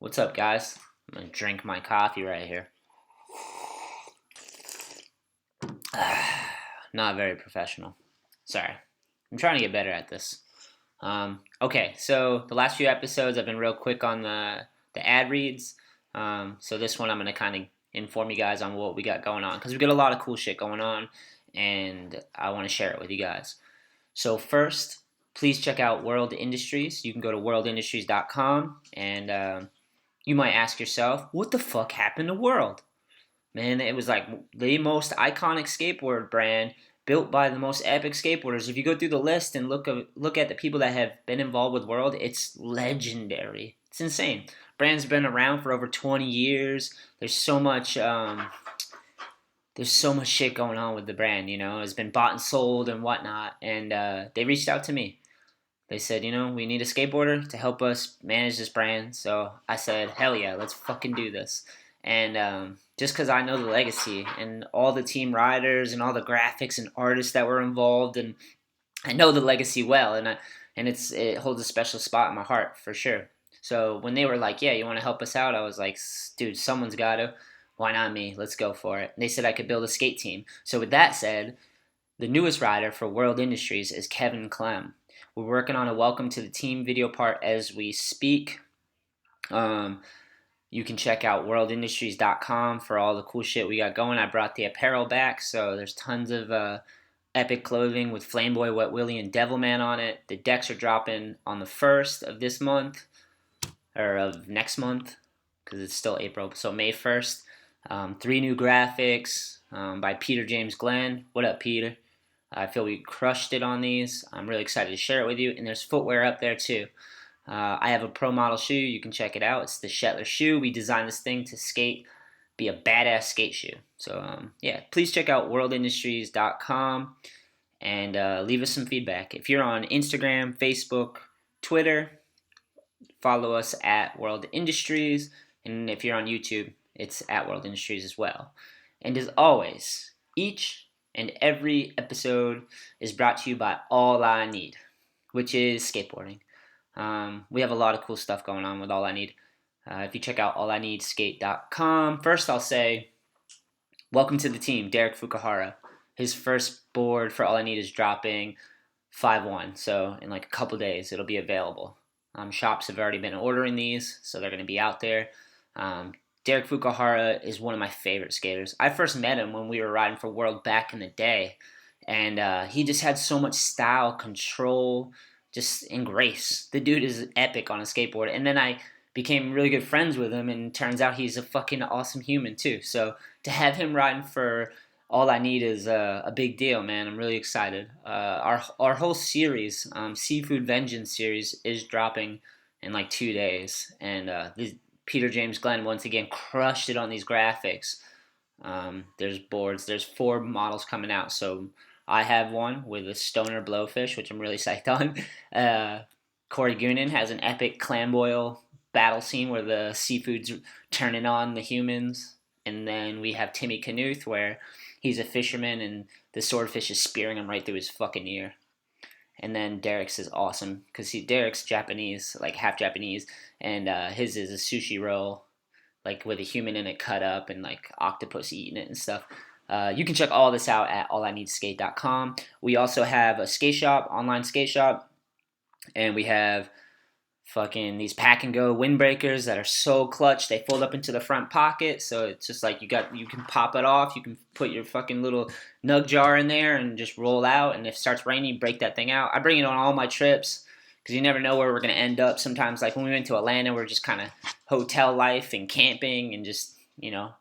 What's up, guys? I'm gonna drink my coffee right here. Not very professional. Sorry. I'm trying to get better at this. Okay, so the last few episodes I've been real quick on the ad reads. So this one I'm gonna kind of inform you guys on what we got going on because we got a lot of cool shit going on, and I want to share it with you guys. So first, please check out World Industries. You can go to worldindustries.com and you might ask yourself, what the fuck happened to World? Man, it was like the most iconic skateboard brand built by the most epic skateboarders. If you go through the list and look at the people that have been involved with World, it's legendary. It's insane. Brand's been around for over 20 years. There's so much shit going on with the brand. It's been bought and sold and whatnot. And they reached out to me. They said, we need a skateboarder to help us manage this brand. So I said, hell yeah, let's fucking do this. And just because I know the legacy and all the team riders and all the graphics and artists that were involved, and I know the legacy well, and it holds a special spot in my heart for sure. So when they were like, yeah, you want to help us out? I was like, dude, someone's got to. Why not me? Let's go for it. And they said I could build a skate team. So with that said, the newest rider for World Industries is Kevin Klemme. We're working on a welcome to the team video part as we speak. You can check out worldindustries.com for all the cool shit we got going. I brought the apparel back, so there's tons of epic clothing with Flameboy, Wet Willie, and Devilman on it. The decks are dropping on the 1st of this month, or of next month, because it's still April, so May 1st. 3 new graphics by Peter James Glenn. What up, Peter? I feel we crushed it on these. I'm really excited to share it with you. And there's footwear up there too. I have a pro model shoe. You can check it out. It's the Shetler shoe. We designed this thing to be a badass skate shoe. So yeah, please check out worldindustries.com and leave us some feedback. If you're on Instagram, Facebook, Twitter, follow us at World Industries. And if you're on YouTube, it's at World Industries as well. And as always, each and every episode is brought to you by All I Need, which is skateboarding. We have a lot of cool stuff going on with All I Need. If you check out allineedskate.com, first I'll say, welcome to the team, Derek Fukuhara. His first board for All I Need is dropping 5/1, so in like a couple days it'll be available. Shops have already been ordering these, so they're going to be out there. Derek Fukuhara is one of my favorite skaters. I first met him when we were riding for World back in the day, and he just had so much style, control, and grace. The dude is epic on a skateboard. And then I became really good friends with him, and turns out he's a fucking awesome human too. So to have him riding for All I Need is a big deal, man. I'm really excited. Our whole series, Seafood Vengeance series, is dropping in like 2 days, and Peter James Glenn once again crushed it on these graphics. There's boards. There's 4 models coming out. So I have one with a stoner blowfish, which I'm really psyched on. Corey Goonan has an epic clam boil battle scene where the seafood's turning on the humans. And then we have Timmy Knuth, where he's a fisherman and the swordfish is spearing him right through his fucking ear. And then Derek's is awesome because Derek's Japanese, like half Japanese, and his is a sushi roll, like with a human in it cut up and like octopus eating it and stuff. You can check all this out at allineedskate.com. We also have a skate shop, online skate shop, and we have fucking these pack and go windbreakers that are so clutch. They fold up into the front pocket, so it's just like you can pop it off. You can put your fucking little nug jar in there and just roll out. And if it starts raining, break that thing out. I bring it on all my trips because you never know where we're gonna end up. Sometimes, like when we went to Atlanta, we're just kind of hotel life and camping and just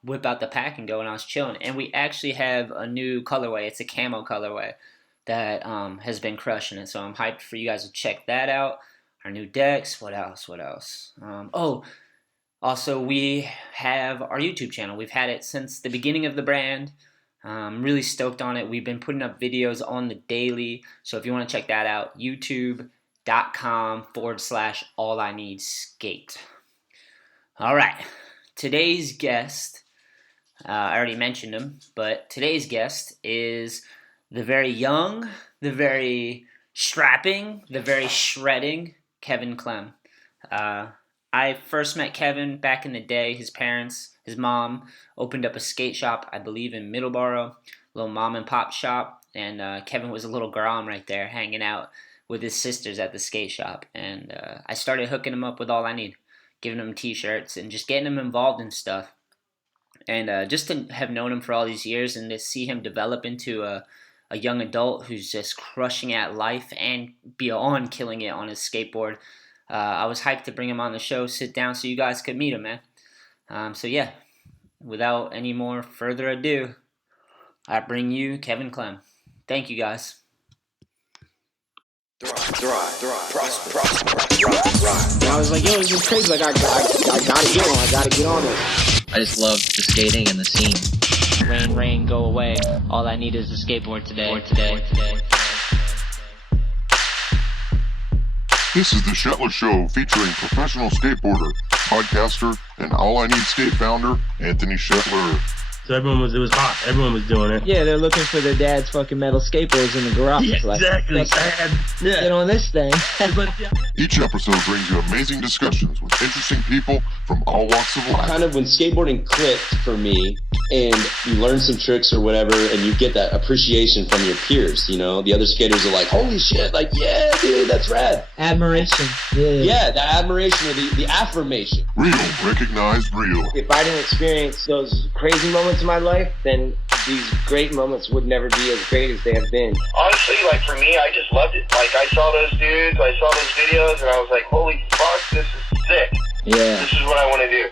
whip out the pack and go. And I was chilling. And we actually have a new colorway. It's a camo colorway that has been crushing it. So I'm hyped for you guys to check that out. Our new decks. What else? Also, we have our YouTube channel. We've had it since the beginning of the brand. I'm really stoked on it. We've been putting up videos on the daily. So if you want to check that out, youtube.com/all I need skate. All right. Today's guest, I already mentioned him, but today's guest is the very young, the very strapping, the very shredding Kevin Klemme. I first met Kevin back in the day. His mom, opened up a skate shop, I believe in Middleborough, little mom and pop shop, and Kevin was a little grom right there, hanging out with his sisters at the skate shop, and I started hooking him up with all I need, giving him T-shirts and just getting him involved in stuff. And just to have known him for all these years and to see him develop into a young adult who's just crushing at life and beyond killing it on his skateboard, I was hyped to bring him on the show, sit down so you guys could meet him, man. So yeah, without any more further ado, I bring you Kevin Klemme. Thank you, guys. And I was like, yo, this is crazy. Like, I gotta get on this. I just love the skating and the scene. Rain, go away. All I need is a skateboard today. This is the Shetler Show featuring professional skateboarder, podcaster, and All I Need Skate founder, Anthony Shetler. So it was hot. Everyone was doing it. Yeah, they're looking for their dad's fucking metal skateboards in the garage. Yeah, like, exactly. Get on this thing. Each episode brings you amazing discussions with interesting people from all walks of life. Kind of when skateboarding clicked for me, and you learn some tricks or whatever, and you get that appreciation from your peers, you know? The other skaters are like, holy shit, like, yeah, dude, that's rad. Admiration. Yeah, the admiration or the affirmation. Real, recognized real. If I didn't experience those crazy moments in my life, then these great moments would never be as great as they have been. Honestly, like for me, I just loved it. Like I saw those dudes, I saw those videos, and I was like, holy fuck, this is sick. Yeah. This is what I want to do.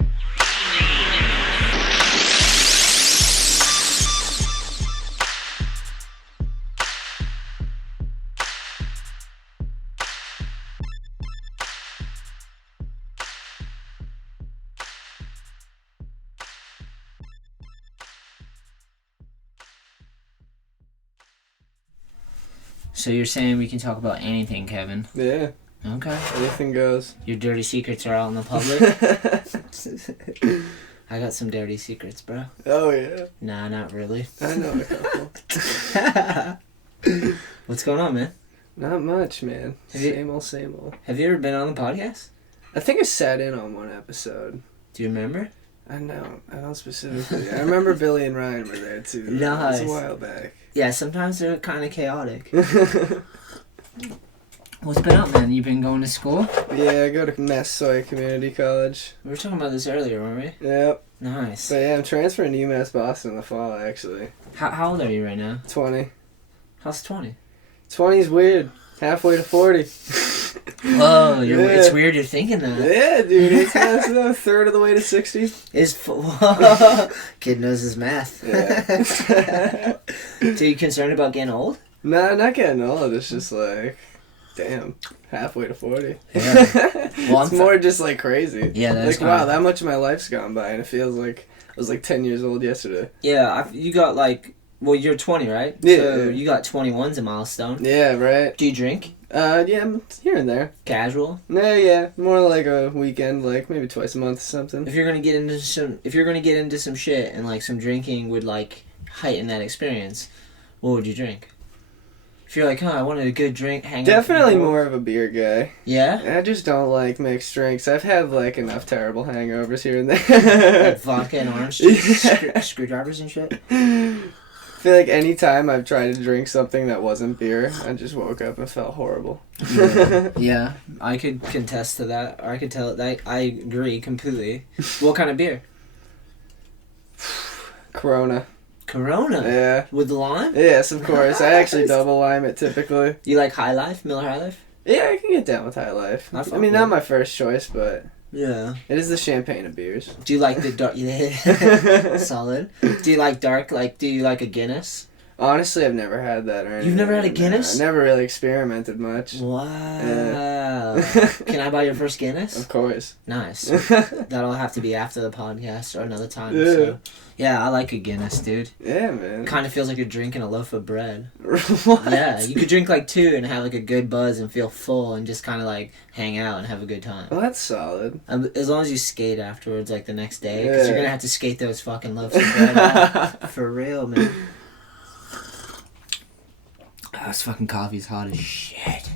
So you're saying we can talk about anything, Kevin? Yeah, Okay. anything goes. Your dirty secrets are out in the public? I got some dirty secrets, bro. Oh, yeah. Nah, not really. I know a couple. What's going on, man? Not much, man. Have Same old. Have you ever been on the podcast? I think I sat in on one episode. Do you remember? I don't specifically. I remember Billy and Ryan were there, too. Nice. It was a while back. Yeah, sometimes they're kind of chaotic. What's been up, man? You been going to school? Yeah, I go to Massasoit Community College. We were talking about this earlier, weren't we? Yep. Nice. But yeah, I'm transferring to UMass Boston in the fall, actually. How old are you right now? 20. How's 20? 20's weird. Halfway to 40. Whoa, Yeah. It's weird you're thinking that. Yeah, dude. It's a third of the way to 60. Kid knows his math. Yeah. So you concerned about getting old? Nah, not getting old. It's just like, damn, halfway to 40. Yeah. Well, It's more just like crazy. Yeah, that's like, wow, that much of my life's gone by, and it feels like I was like 10 years old yesterday. Yeah, you got like, well, you're 20, right? Yeah. So you got 21's a milestone. Yeah, right. Do you drink? Yeah, I'm here and there. Casual? Yeah, more like a weekend, like maybe twice a month or something. If you're gonna get into some shit and like some drinking would like heighten that experience, what would you drink? If you're like, I wanted a good drink, hang out. Definitely more of a beer guy. Yeah? I just don't like mixed drinks. I've had like enough terrible hangovers here and there. Like vodka and orange juice, screwdrivers and shit. I feel like any time I've tried to drink something that wasn't beer, I just woke up and felt horrible. Yeah, I could contest to that. Or I could tell that. I agree completely. What kind of beer? Corona. Corona? Yeah. With the lime? Yes, of course. I actually Nice. double lime it typically. You like High Life? Miller High Life? Yeah, I can get down with High Life. I fuck I mean, with not it. my first choice, but Yeah. it is the champagne of beers. Do you like the dark? Yeah. Solid. Do you like dark? Like, do you like a Guinness? Honestly, I've never had that or anything. You've never had a Guinness? I never really experimented much. Wow. Yeah. Can I buy your first Guinness? Of course. Nice. That'll have to be after the podcast or another time. Yeah. So. Yeah, I like a Guinness, dude. Yeah, man. Kind of feels like you're drinking a loaf of bread. What? Yeah, you could drink like 2 and have like a good buzz and feel full and just kind of like hang out and have a good time. Well, that's solid. As long as you skate afterwards, like the next day, because you're Yeah. gonna have to skate those fucking loaves of bread out. For real, man. Oh, this fucking coffee's hot as shit.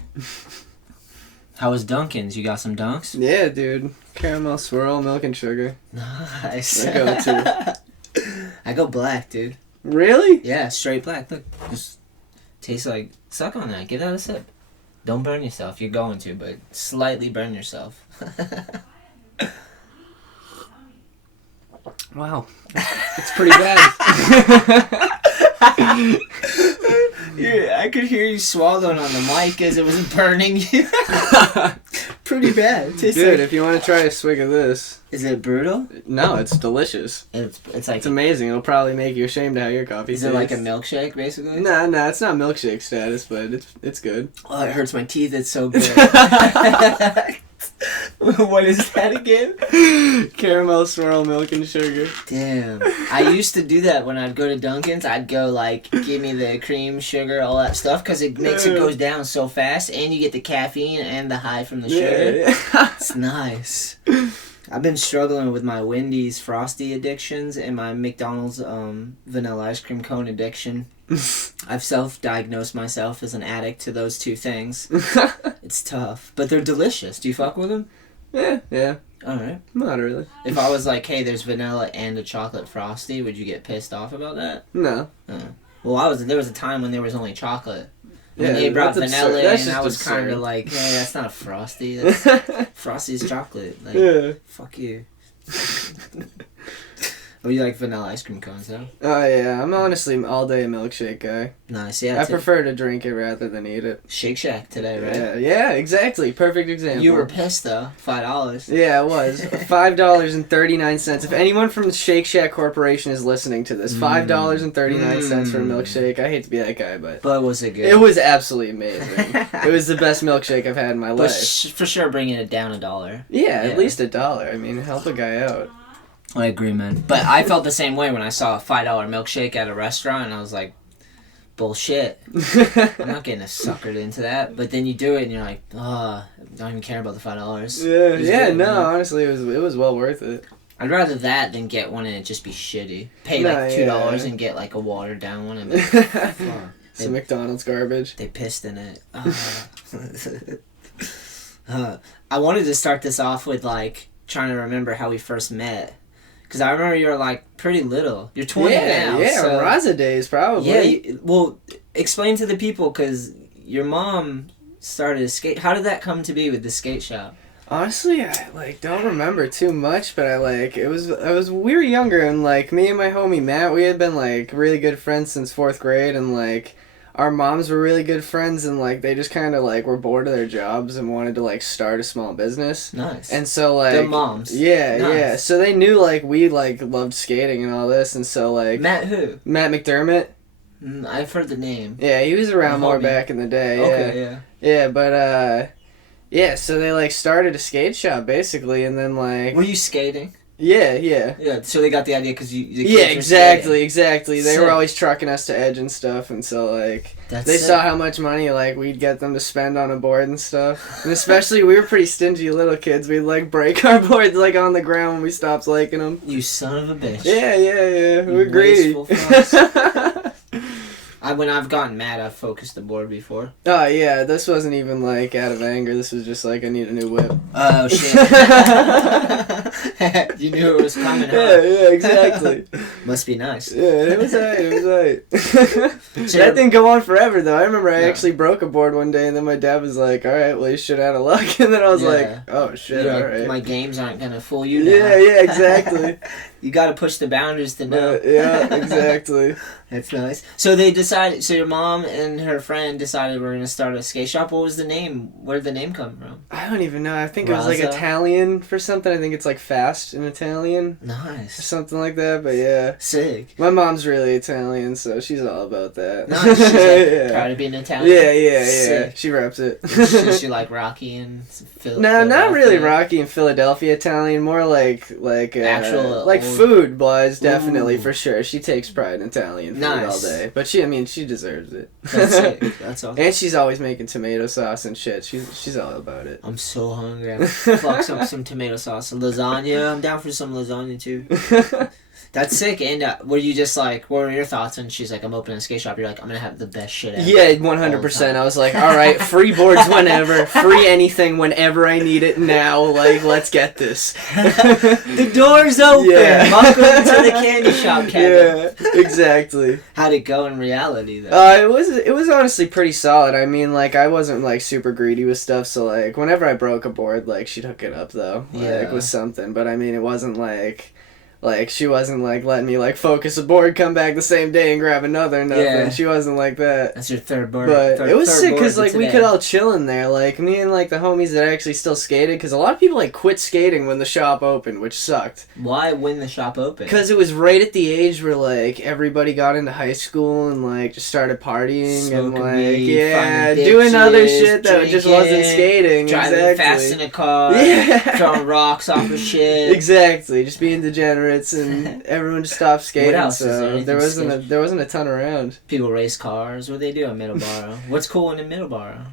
How was Dunkin's? You got some dunks? Yeah, dude. Caramel swirl, milk and sugar. Nice. My go-to. I go black, dude. Really? Yeah, straight black. Look, just tastes like. Suck on that. Give that a sip. Don't burn yourself. You're going to, but slightly burn yourself. Wow. It's pretty bad. Yeah, I could hear you swallowing on the mic as it was burning you. Pretty bad. Dude, if you want to try a swig of this. Is it brutal? No, it's delicious. It's like... It's amazing. It'll probably make you ashamed of how your coffee tastes. Is it like a milkshake, basically? Nah, it's not milkshake status, but it's good. Oh, it hurts my teeth. It's so good. What is that again? Caramel swirl, milk and sugar. Damn. I used to do that when I'd go to Dunkin's. I'd go like, give me the cream, sugar, all that stuff, because it makes it goes down so fast, and you get the caffeine and the high from the sugar. Yeah. It's nice. I've been struggling with my Wendy's Frosty addictions and my McDonald's vanilla ice cream cone addiction. I've self-diagnosed myself as an addict to those two things. It's tough, but they're delicious. Do you fuck with them? Yeah. Alright. Not really. If I was like, hey, there's vanilla and a chocolate Frosty, would you get pissed off about that? No. Well, there was a time when there was only chocolate. When Yeah, they brought that's vanilla absurd. That's in, I just was kind of absurd. like, hey, that's not a Frosty. Frosty's chocolate. Like, Yeah. fuck you. Oh, you like vanilla ice cream cones, though? Oh, yeah. I'm honestly all day a milkshake guy. Nice, yeah. I prefer to drink it rather than eat it. Shake Shack today, right? Yeah, exactly. Perfect example. You were pissed, though. $5. Yeah, it was. $5.39. If anyone from the Shake Shack Corporation is listening to this, $5.39 for a milkshake. I hate to be that guy, but was it good? it was absolutely amazing. It was the best milkshake I've had in my But life. for sure bringing it down $1. Yeah, at least $1. I mean, help a guy out. I agree, man. But I felt the same way when I saw a $5 milkshake at a restaurant, and I was like, bullshit. I'm not getting suckered into that. But then you do it, and you're like, oh, I don't even care about the $5. Yeah, good, no, man. honestly, it was well worth it. I'd rather that than get one and it just be shitty. Pay like $2 and get like a watered down one and be like, fuck. Some McDonald's garbage. They pissed in it. I wanted to start this off with like trying to remember how we first met. Because I remember you were like pretty little. You're 20 now. Yeah, so, Raza days probably. Yeah, well, explain to the people we your mom started a skate. How did that come to be with the skate shop? Honestly, I don't remember too much, but we were younger, and like me and my homie Matt, we had been like really good friends since 4th grade, and like our moms were really good friends, and like they just kind of like were bored of their jobs and wanted to like start a small business. Nice. And so like Good moms. Yeah, Nice. yeah. So they knew like we like loved skating and all this, and so like Matt who? Matt McDermott. I've heard the name. Yeah, he was around My more homie. back in the day. Okay, yeah. Yeah, but yeah, so they like started a skate shop basically, and then like Were you skating? Yeah. Yeah, so they got the idea because you. The kids Yeah, were exactly. They Sick. were always trucking us to Edge and stuff, and so like That's they sick. saw how much money like we'd get them to spend on a board and stuff. And especially we were pretty stingy little kids. We'd like break our boards like on the ground when we stopped liking them. You son of a bitch. Yeah. You We're greedy. wasteful fucks. When I've gotten mad, I've focused the board before. Oh yeah, this wasn't even like out of anger. This was just like I need a new whip. Oh shit! You knew it was coming. Huh? Yeah, exactly. Must be nice. Yeah, it was alright. That didn't go on forever though. I remember I actually broke a board one day, and then my dad was like, "All right, well you should out of luck," and then I was like, "Oh shit, You're all like, right." my games aren't gonna fool you now. Yeah, exactly. You got to push the boundaries to know. Yeah, exactly. That's nice. So they decided. So your mom and her friend decided we're gonna start a skate shop. What was the name? Where did the name come from? I don't even know. I think it was like Raza? Italian for something. I think it's like fast in Italian. Or Nice. something like that, but yeah. Sick. My mom's really Italian, so she's all about that. Nice. She's like Yeah. proud of being Italian. Yeah. Sick. She reps it. Is she like Rocky and No, not really Rocky and Philadelphia Italian. More like Actual like old- food wise, definitely Ooh. for sure. She takes pride in Italian food Nice. all day, but she deserves it. That's sick. That's awesome. And she's always making tomato sauce and shit. She's all about it. I'm so hungry. I'm fuck some tomato sauce, lasagna. I'm down for some lasagna too. That's sick. And were you just like, what were your thoughts when she's like, I'm opening a skate shop? You're like, I'm gonna have the best shit ever. Yeah, 100%. I was like, all right, free boards whenever, free anything whenever I need it now. Like, let's get this. The door's open. Yeah. Welcome to the candy shop, Kevin. Yeah, exactly. How'd it go in reality, though? It was honestly pretty solid. I mean, like, I wasn't, like, super greedy with stuff, so, like, whenever I broke a board, like, she'd hook it up, though. Like, with something. But, I mean, it wasn't, like, she wasn't, like, letting me, like, focus a board, come back the same day and grab another, nothing. Yeah. She wasn't like that. That's your third board. But it was sick, because, like, we could all chill in there. Like, me and, like, the homies that actually still skated, because a lot of people, like, quit skating when the shop opened, which sucked. Why when the shop opened? Because it was right at the age where, like, everybody got into high school and, like, just started partying Smoking and, like, weed, yeah, finding doing other bitches, shit that just wasn't skating. Driving Exactly. fast in a car. Yeah. Throwing rocks off of shit. Exactly. Just being degenerates and everyone just stopped skating. What else? So there wasn't a ton around. People race cars. What do they do in Middleborough? What's cool in Middleborough?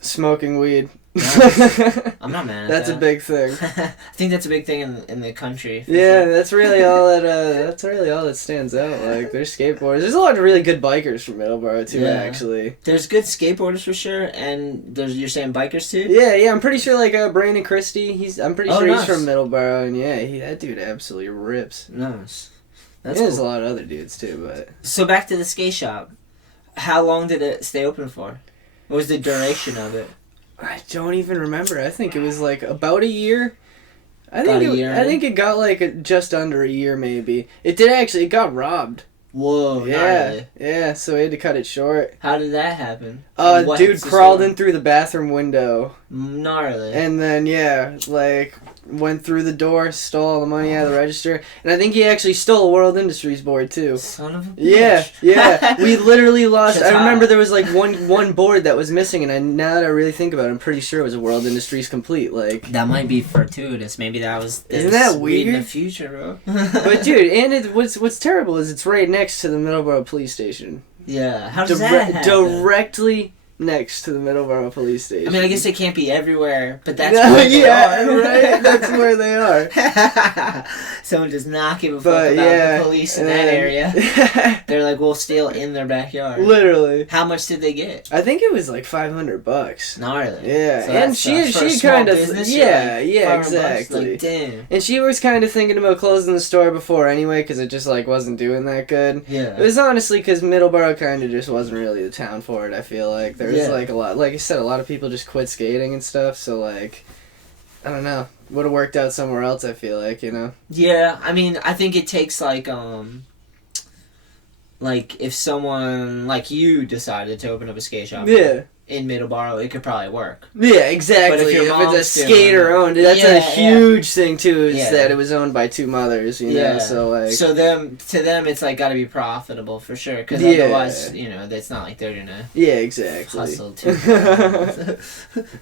Smoking weed. Nice. I'm not mad at That's that. a big thing. I think that's a big thing in the country. Yeah, sure. that's really all that stands out. Like, there's skateboarders. There's a lot of really good bikers from Middleborough too, actually. There's good skateboarders for sure, and you're saying bikers too? Yeah, I'm pretty sure, like, Brandon Christie, I'm pretty sure nice. he's from Middleborough, and yeah, that dude absolutely rips. Nice. There's a lot of other dudes too, but... So back to the skate shop. How long did it stay open for? What was the duration of it? I don't even remember. I think it was, like, about a year. I think it got, like, just under a year, maybe. It got robbed. Whoa, gnarly. Yeah, so we had to cut it short. How did that happen? Dude crawled in through the bathroom window. Gnarly. And then, like, went through the door, stole all the money out of the register, and I think he actually stole a World Industries board, too. Son of a bitch. Yeah. We literally lost... I remember there was, like, one board that was missing, and now that I really think about it, I'm pretty sure it was a World Industries complete, like... That might be fortuitous. Maybe that was... Isn't that weird? In the future, bro. But, dude, and what's terrible is it's right next to the Middleborough police station. Yeah. How does that happen? Directly next to the Middleborough police station. I mean, I guess they can't be everywhere, but that's where they are. Right? That's where they are. Someone does not give a fuck about the police in that area. They're like, we'll steal in their backyard. Literally. How much did they get? I think it was like $500. Gnarly. Yeah, So and she kind of exactly. Like, damn. And she was kind of thinking about closing the store before anyway, because it just like wasn't doing that good. Yeah. It was honestly because Middleborough kind of just wasn't really the town for it. I feel like there's like a lot, like I said, a lot of people just quit skating and stuff. So like, I don't know, would have worked out somewhere else. I feel like, you know. Yeah, I mean, I think it takes like if someone like you decided to open up a skate shop. Yeah. In Middleborough, it could probably work. Yeah, exactly. But if it's a skater owned, that's a huge thing too. Is that it was owned by two mothers, you know. So like, to them, it's like got to be profitable for sure. Because otherwise, you know, it's not like they're gonna. Yeah, exactly. Hustle too hard.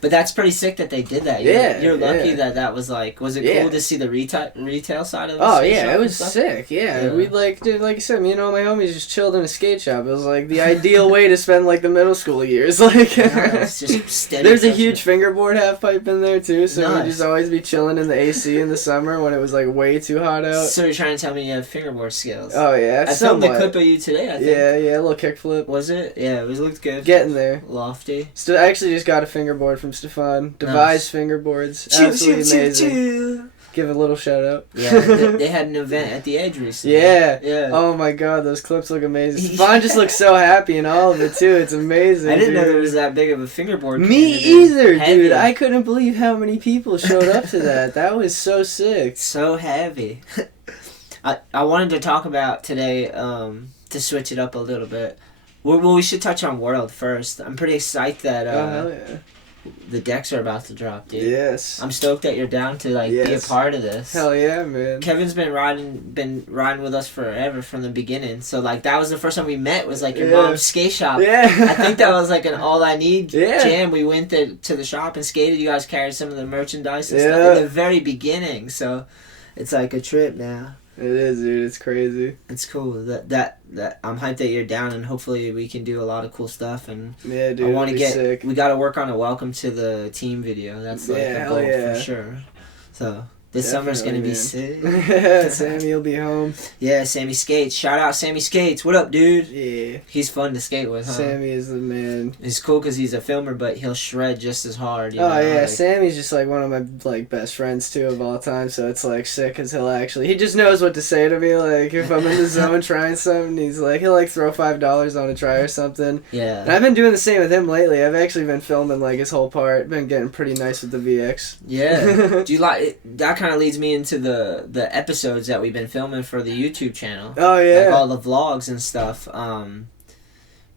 But that's pretty sick that they did that. You're lucky that was like. Was it cool to see the retail side of? The skate shop it was sick. Yeah, we like I said, me and all my homies just chilled in a skate shop. It was like the ideal way to spend like the middle school years, like. There's a huge fingerboard half pipe in there too, so we'd just always be chilling in the AC in the summer when it was like way too hot out. So you're trying to tell me you have fingerboard skills? Oh yeah, I filmed a clip of you today. I think. Yeah, a little kickflip. Was it? Yeah, it looked good. Getting there. Lofty. I actually just got a fingerboard from Stefan. Devised fingerboards, absolutely amazing. Give a little shout out. Yeah, they had an event at the Edge recently. Yeah. Oh my god, those clips look amazing. Stefan just looks so happy in all of it too. It's amazing. I didn't know there was that big of a fingerboard. Me either, dude. I couldn't believe how many people showed up to that. That was so sick. So heavy. I wanted to talk about today, to switch it up a little bit. Well, we should touch on World first. I'm pretty excited that hell yeah. The decks are about to drop, dude. Yes. I'm stoked that you're down to be a part of this. Hell yeah, man. Kevin's been riding with us forever from the beginning. So like that was the first time we met, was like your mom's skate shop. Yeah. I think that was like an All I Need jam. We went to the shop and skated. You guys carried some of the merchandise and stuff in the very beginning. So it's like a trip now. It is, dude. It's crazy. It's cool. That I'm hyped that you're down, and hopefully we can do a lot of cool stuff. And yeah, dude, I want to sick. We got to work on a welcome to the team video. That's like a goal for sure. So This summer's gonna be Definitely, sick. man. Sammy will be home. Yeah, Sammy Skates. Shout out Sammy Skates. What up, dude? Yeah. He's fun to skate with, huh? Sammy is the man. He's cool because he's a filmer, but he'll shred just as hard. You Oh know? yeah, like, Sammy's just like one of my like best friends too of all time. So it's like sick because he just knows what to say to me. Like if I'm in the zone trying something, he'll like throw $5 on a try or something. Yeah. And I've been doing the same with him lately. I've actually been filming like his whole part. Been getting pretty nice with the VX. Yeah. Do you like that? Kind of leads me into the episodes that we've been filming for the YouTube channel. Oh yeah. Like all the vlogs and stuff.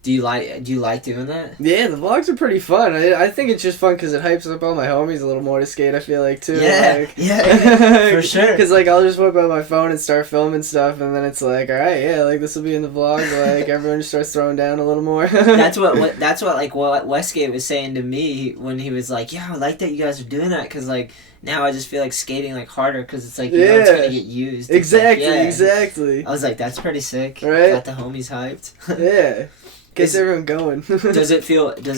Do you like doing that? Yeah, the vlogs are pretty fun. I think it's just fun because it hypes up all my homies a little more to skate. I feel like too. Yeah, like, yeah, for sure. Because like I'll just whip out my phone and start filming stuff, and then it's like, all right, yeah, like this will be in the vlog. Like everyone just starts throwing down a little more. That's what Westgate was saying to me when he was like, yeah, I like that you guys are doing that because like now I just feel like skating like harder because it's like you know it's gonna get used. Exactly, like, yeah. Exactly. I was like, that's pretty sick. Right. Got the homies hyped. Yeah. Gets everyone going. Does it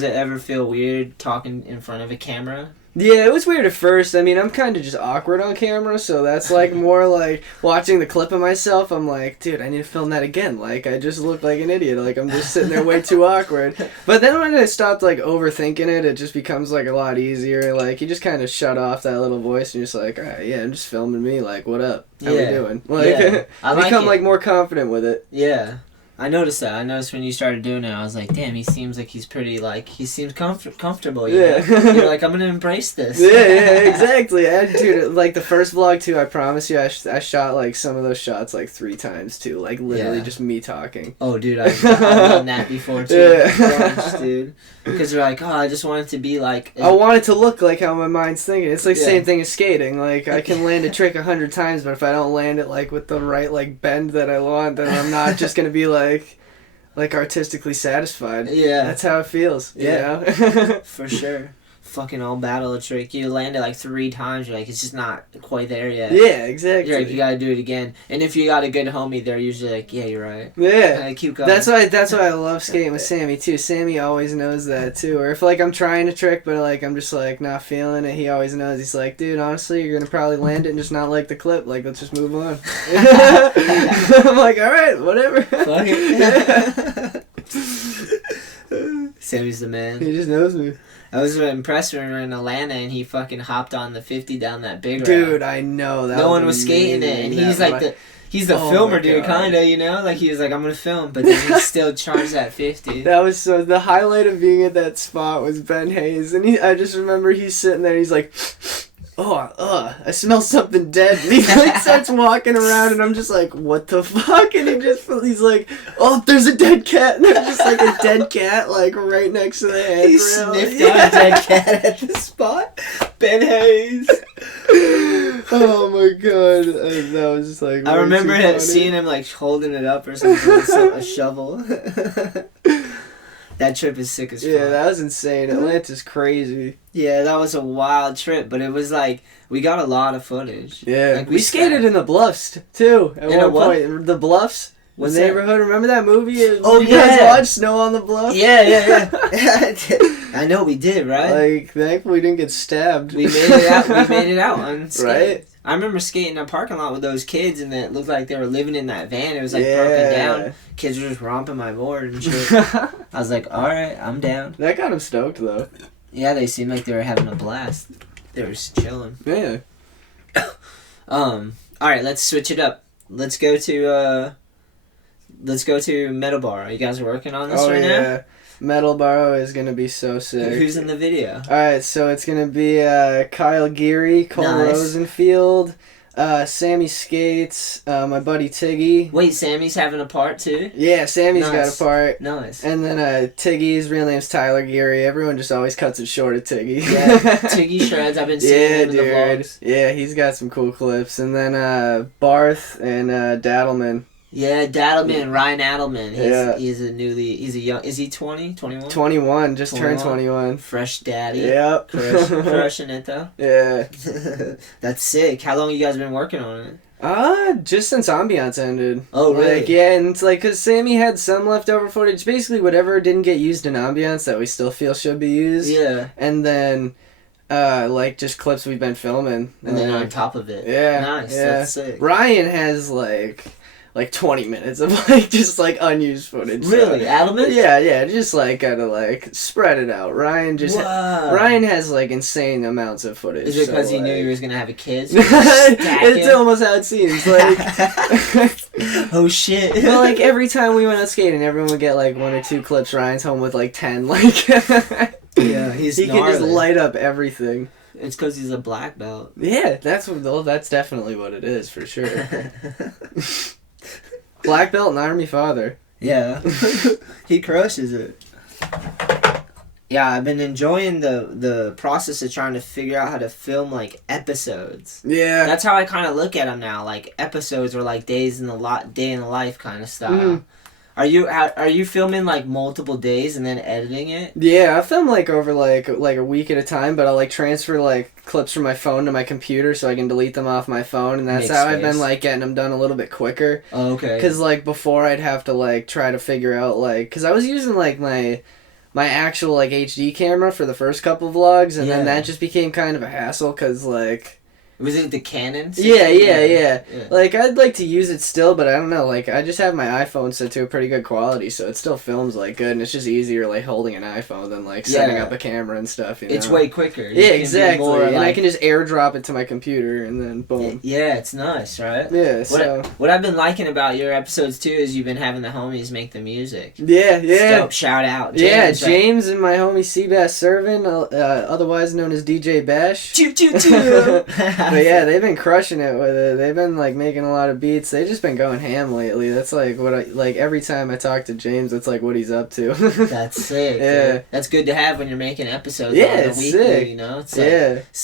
ever feel weird talking in front of a camera? Yeah, it was weird at first. I mean, I'm kind of just awkward on camera, so that's like more like watching the clip of myself. I'm like, dude, I need to film that again. Like, I just look like an idiot. Like, I'm just sitting there way too awkward. But then when I stopped like overthinking it, it just becomes like a lot easier. Like, you just kind of shut off that little voice and you're just like, all right, yeah, I'm just filming me. Like, what up? How we doing? Like, yeah. I become like more confident with it. Yeah. I noticed that. I noticed when you started doing it, I was like, damn, he seems like he's pretty, like, he seems comfortable, you know? You're like, I'm going to embrace this. Yeah, exactly. Dude, like, the first vlog, too, I promise you, I shot, like, some of those shots, like, 3 times, too. Like, literally just me talking. Oh, dude, I've done that before, too. Yeah. Bunch, dude. Because you're like, oh, I just want it to be, like... I want it to look like how my mind's thinking. It's, like, same thing as skating. Like, I can land a trick 100 times, but if I don't land it, like, with the right, like, bend that I want, then I'm not just going to be, like artistically satisfied. Yeah. That's how it feels. Yeah. You know? For sure. Fucking all battle a trick. You land it like 3 times, you're like, it's just not quite there yet. Yeah, exactly. You're like, you gotta do it again. And if you got a good homie, they're usually like, yeah, you're right. Yeah. Keep going. That's why I love skating with Sammy too. Sammy always knows that too. Or if like I'm trying a trick but like I'm just like not feeling it, he always knows. He's like, dude, honestly, you're gonna probably land it and just not like the clip. Like, let's just move on. I'm like, alright, whatever. Fuck it. Sammy's the man. He just knows me. I was impressed when we were in Atlanta and he fucking hopped on the 50 down that big Dude, route. I know. That no one was skating it, and he's like he's the filmer dude, kinda, you know? Like, he was like, I'm gonna film, but then he still charged that 50. That was so, the highlight of being at that spot was Ben Hayes, and I just remember he's sitting there, he's like, I smell something dead. And he like starts walking around, and I'm just like, what the fuck? And he's like, oh, there's a dead cat. And there's just like a dead cat, like right next to the handrail. He sniffed out a dead cat at the spot. Ben Hayes. Oh my god, that was just like. I remember seeing him like holding it up or something with a shovel. That trip is sick as fuck. Yeah, that was insane. Atlanta's crazy. Yeah, that was a wild trip, but it was like, we got a lot of footage. Yeah, like, we skated in the Bluffs, too, at one point. The Bluffs? What's the neighborhood? Remember that movie? Oh, you guys watched Snow on the Bluff? Yeah. I know we did, right? Like, thankfully we didn't get stabbed. We made it out. We made it out on skate. Right? I remember skating in a parking lot with those kids, and it looked like they were living in that van. It was like broken down. Kids were just romping my board and shit. I was like, all right, I'm down. That got him stoked, though. Yeah, they seemed like they were having a blast. They were just chilling. Yeah. All right, let's switch it up. Let's go to Metal Bar. You guys are working on this right now? Metal Bar is gonna be so sick. Who's in the video? Alright, so it's gonna be Kyle Geary, Cole Rosenfield, Sammy Skates, my buddy Tiggy. Wait, Sammy's having a part too? Yeah, Sammy's got a part. Nice. And then Tiggy's real name's Tyler Geary. Everyone just always cuts it short at Tiggy. Yeah, Tiggy shreds. I've been seeing him in the vlogs. Yeah, he's got some cool clips. And then Barth and Dadelman. Yeah, Dadelman, Ryan Adelman. He's a young, is he 20, 21? 21, just turned 21. Fresh daddy. Yep. Crushing it though. Yeah. That's sick. How long you guys been working on it? Just since Ambiance ended. Oh, really? Like, yeah, and it's like, cause Sammy had some leftover footage, basically whatever didn't get used in Ambiance that we still feel should be used. Yeah. And then Like just clips we've been filming, And then on top of it. Yeah, Nice. yeah. That's sick. Ryan has like 20 minutes of like just like unused footage. Really? So. Adamant? Yeah, just like gotta like spread it out. Ryan Ryan has like insane amounts of footage. Is it because so, he knew like... he was gonna have a kid? So it's almost how it seems. Like, oh shit! Well, like every time we went out skating, everyone would get like 1 or 2 clips. Ryan's home with like 10. Like, yeah, he can just light up everything. It's because he's a black belt. Yeah, that's definitely what it is for sure. Black belt and Army father. Yeah. He crushes it. Yeah, I've been enjoying the process of trying to figure out how to film, like, episodes. Yeah. That's how I kind of look at them now. Like, episodes are like day in the life kind of style. Mm. Are you filming, like, multiple days and then editing it? Yeah, I film, like, over, like a week at a time, but I'll, like, transfer, like, clips from my phone to my computer so I can delete them off my phone, and that's how I've been, like, getting them done a little bit quicker. Oh, okay. Because, like, before I'd have to, like, try to figure out, like... Because I was using, like, my actual, like, HD camera for the first couple vlogs, and then that just became kind of a hassle, because, like... Was it the Canon? Yeah. Like, I'd like to use it still, but I don't know. Like, I just have my iPhone set to a pretty good quality, so it still films, like, good, and it's just easier, like, holding an iPhone than, like, setting up a camera and stuff, you know? It's way quicker. Yeah, exactly. And I can just airdrop it to my computer, and then boom. Yeah, it's nice, right? Yeah, so... What I've been liking about your episodes, too, is you've been having the homies make the music. Yeah. Dope. Shout out. James, James and my homie Seabass Servin, otherwise known as DJ Bash. Choo choo choo! But yeah, they've been crushing it with it. They've been like making a lot of beats. They've just been going ham lately. That's like what I like every time I talk to James. That's like what he's up to. That's sick. Yeah, dude. That's good to have when you're making episodes. Yeah, on the it's weekly, sick. You know, it's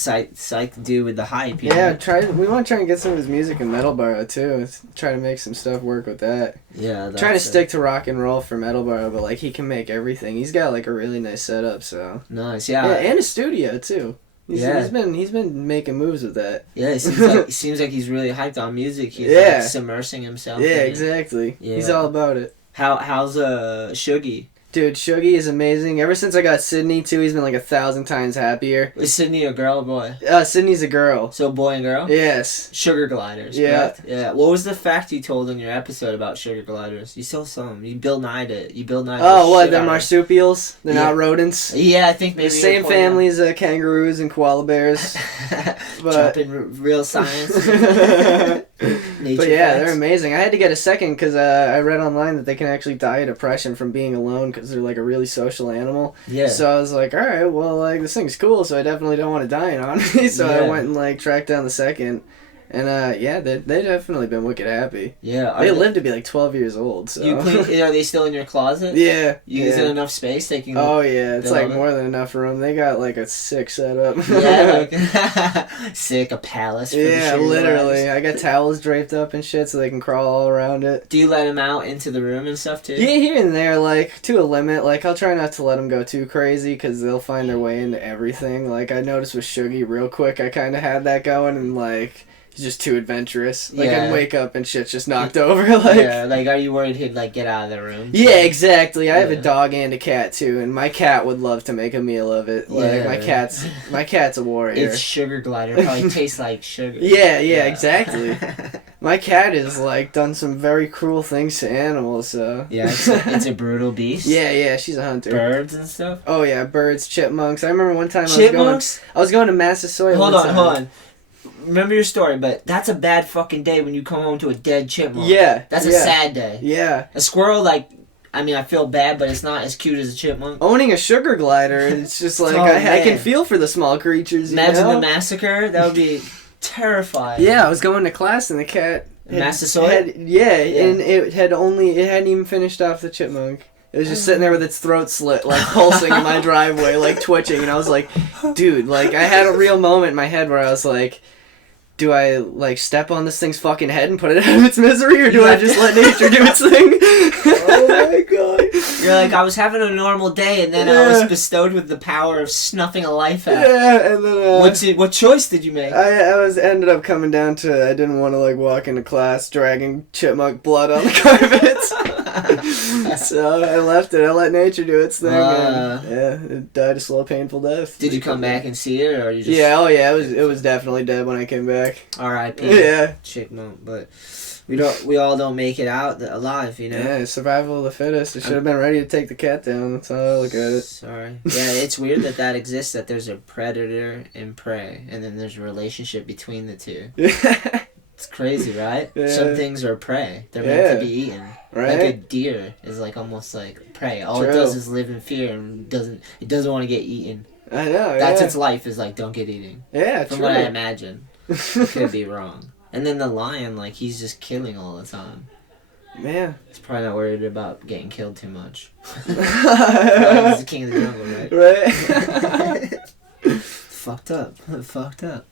like psych dude with the hype. You know? We want to try and get some of his music in Metalboro too. Try to make some stuff work with that. Yeah, trying to stick to rock and roll for Metalboro, but like he can make everything. He's got like a really nice setup. So nice. Yeah, and a studio too. He's been making moves with that. Yeah, it seems like he's really hyped on music. He's like submersing himself. Yeah, exactly. Yeah. He's all about it. How's Shuggy? Dude, Shuggy is amazing. Ever since I got Sydney, too, he's been like 1,000 times happier. Is Sydney a girl or boy? Sydney's a girl. So boy and girl? Yes. Sugar gliders, correct? Yeah. What was the fact you told in your episode about sugar gliders? You stole some. You Bill Nye'd it. Oh, what? They're marsupials? They're not rodents? Yeah, I think maybe. The same family as kangaroos and koala bears. Dropping real science. But yeah, they're amazing. I had to get a second because I read online that they can actually die of depression from being alone because they're like a really social animal. Yeah. So I was like, all right, well, like this thing's cool, so I definitely don't want to die on me. So I went and like tracked down the second. And they definitely been wicked happy. Yeah, they live to be like 12 years old. So are they still in your closet? Yeah, Is it enough space they can? Oh yeah, it's like more than enough room. They got like a sick setup. Yeah, sick a palace. For the literally. I got towels draped up and shit so they can crawl all around it. Do you let them out into the room and stuff too? Yeah, here and there, like to a limit. Like I'll try not to let them go too crazy because they'll find their way into everything. Like I noticed with Shuggy real quick, I kind of had that going and like. He's just too adventurous. Like, I'd wake up and shit's just knocked over. Like, are you worried he'd, like, get out of the room? Yeah, exactly. I have a dog and a cat, too, and my cat would love to make a meal of it. Like, my cat's a warrior. It's sugar glider. Probably tastes like sugar. Yeah, exactly. My cat has, like, done some very cruel things to animals, so... Yeah, it's a brutal beast. Yeah, she's a hunter. Birds and stuff? Oh, yeah, birds, chipmunks. I remember one time I was going to Massasoit. Hold on. Remember your story, but that's a bad fucking day when you come home to a dead chipmunk. Yeah. That's a sad day. Yeah. A squirrel, like, I mean, I feel bad, but it's not as cute as a chipmunk. Owning a sugar glider, it's just like, I can feel for the small creatures, Imagine the massacre. That would be terrifying. Yeah, I was going to class and the cat... Massasoit? And it hadn't even finished off the chipmunk. It was just sitting there with its throat slit, like pulsing in my driveway, like twitching, and I was like, dude, like I had a real moment in my head where I was like, do I, like, step on this thing's fucking head and put it out of its misery, or do I just let nature do its thing? Oh my god. You're like, I was having a normal day, and then I was bestowed with the power of snuffing a life out. Yeah, and then... what choice did you make? I ended up coming down to, I didn't want to, like, walk into class dragging chipmunk blood on the carpet. So I left it. I let nature do its thing. And, yeah, it died a slow, painful death. Did you come back and see it, or you just? Yeah, oh yeah, it was definitely dead when I came back. R.I.P. Yeah. Chipmunk, but we all don't make it out alive, you know. Yeah, survival of the fittest. It should have been ready to take the cat down. That's how I look at it. Sorry. Yeah, it's weird that exists. That there's a predator and prey, and then there's a relationship between the two. It's crazy, right? Yeah. Some things are prey. They're meant to be eaten. Right? Like a deer is like almost like prey. All True. it does is live in fear and doesn't want to get eaten. I know. That's yeah. its life, is like, don't get eaten. Yeah, From true. what I imagine. I could be wrong. And then the lion, like, he's just killing all the time. Yeah. He's probably not worried about getting killed too much. He's the king of the jungle, right? Right. Fucked up. Fucked up.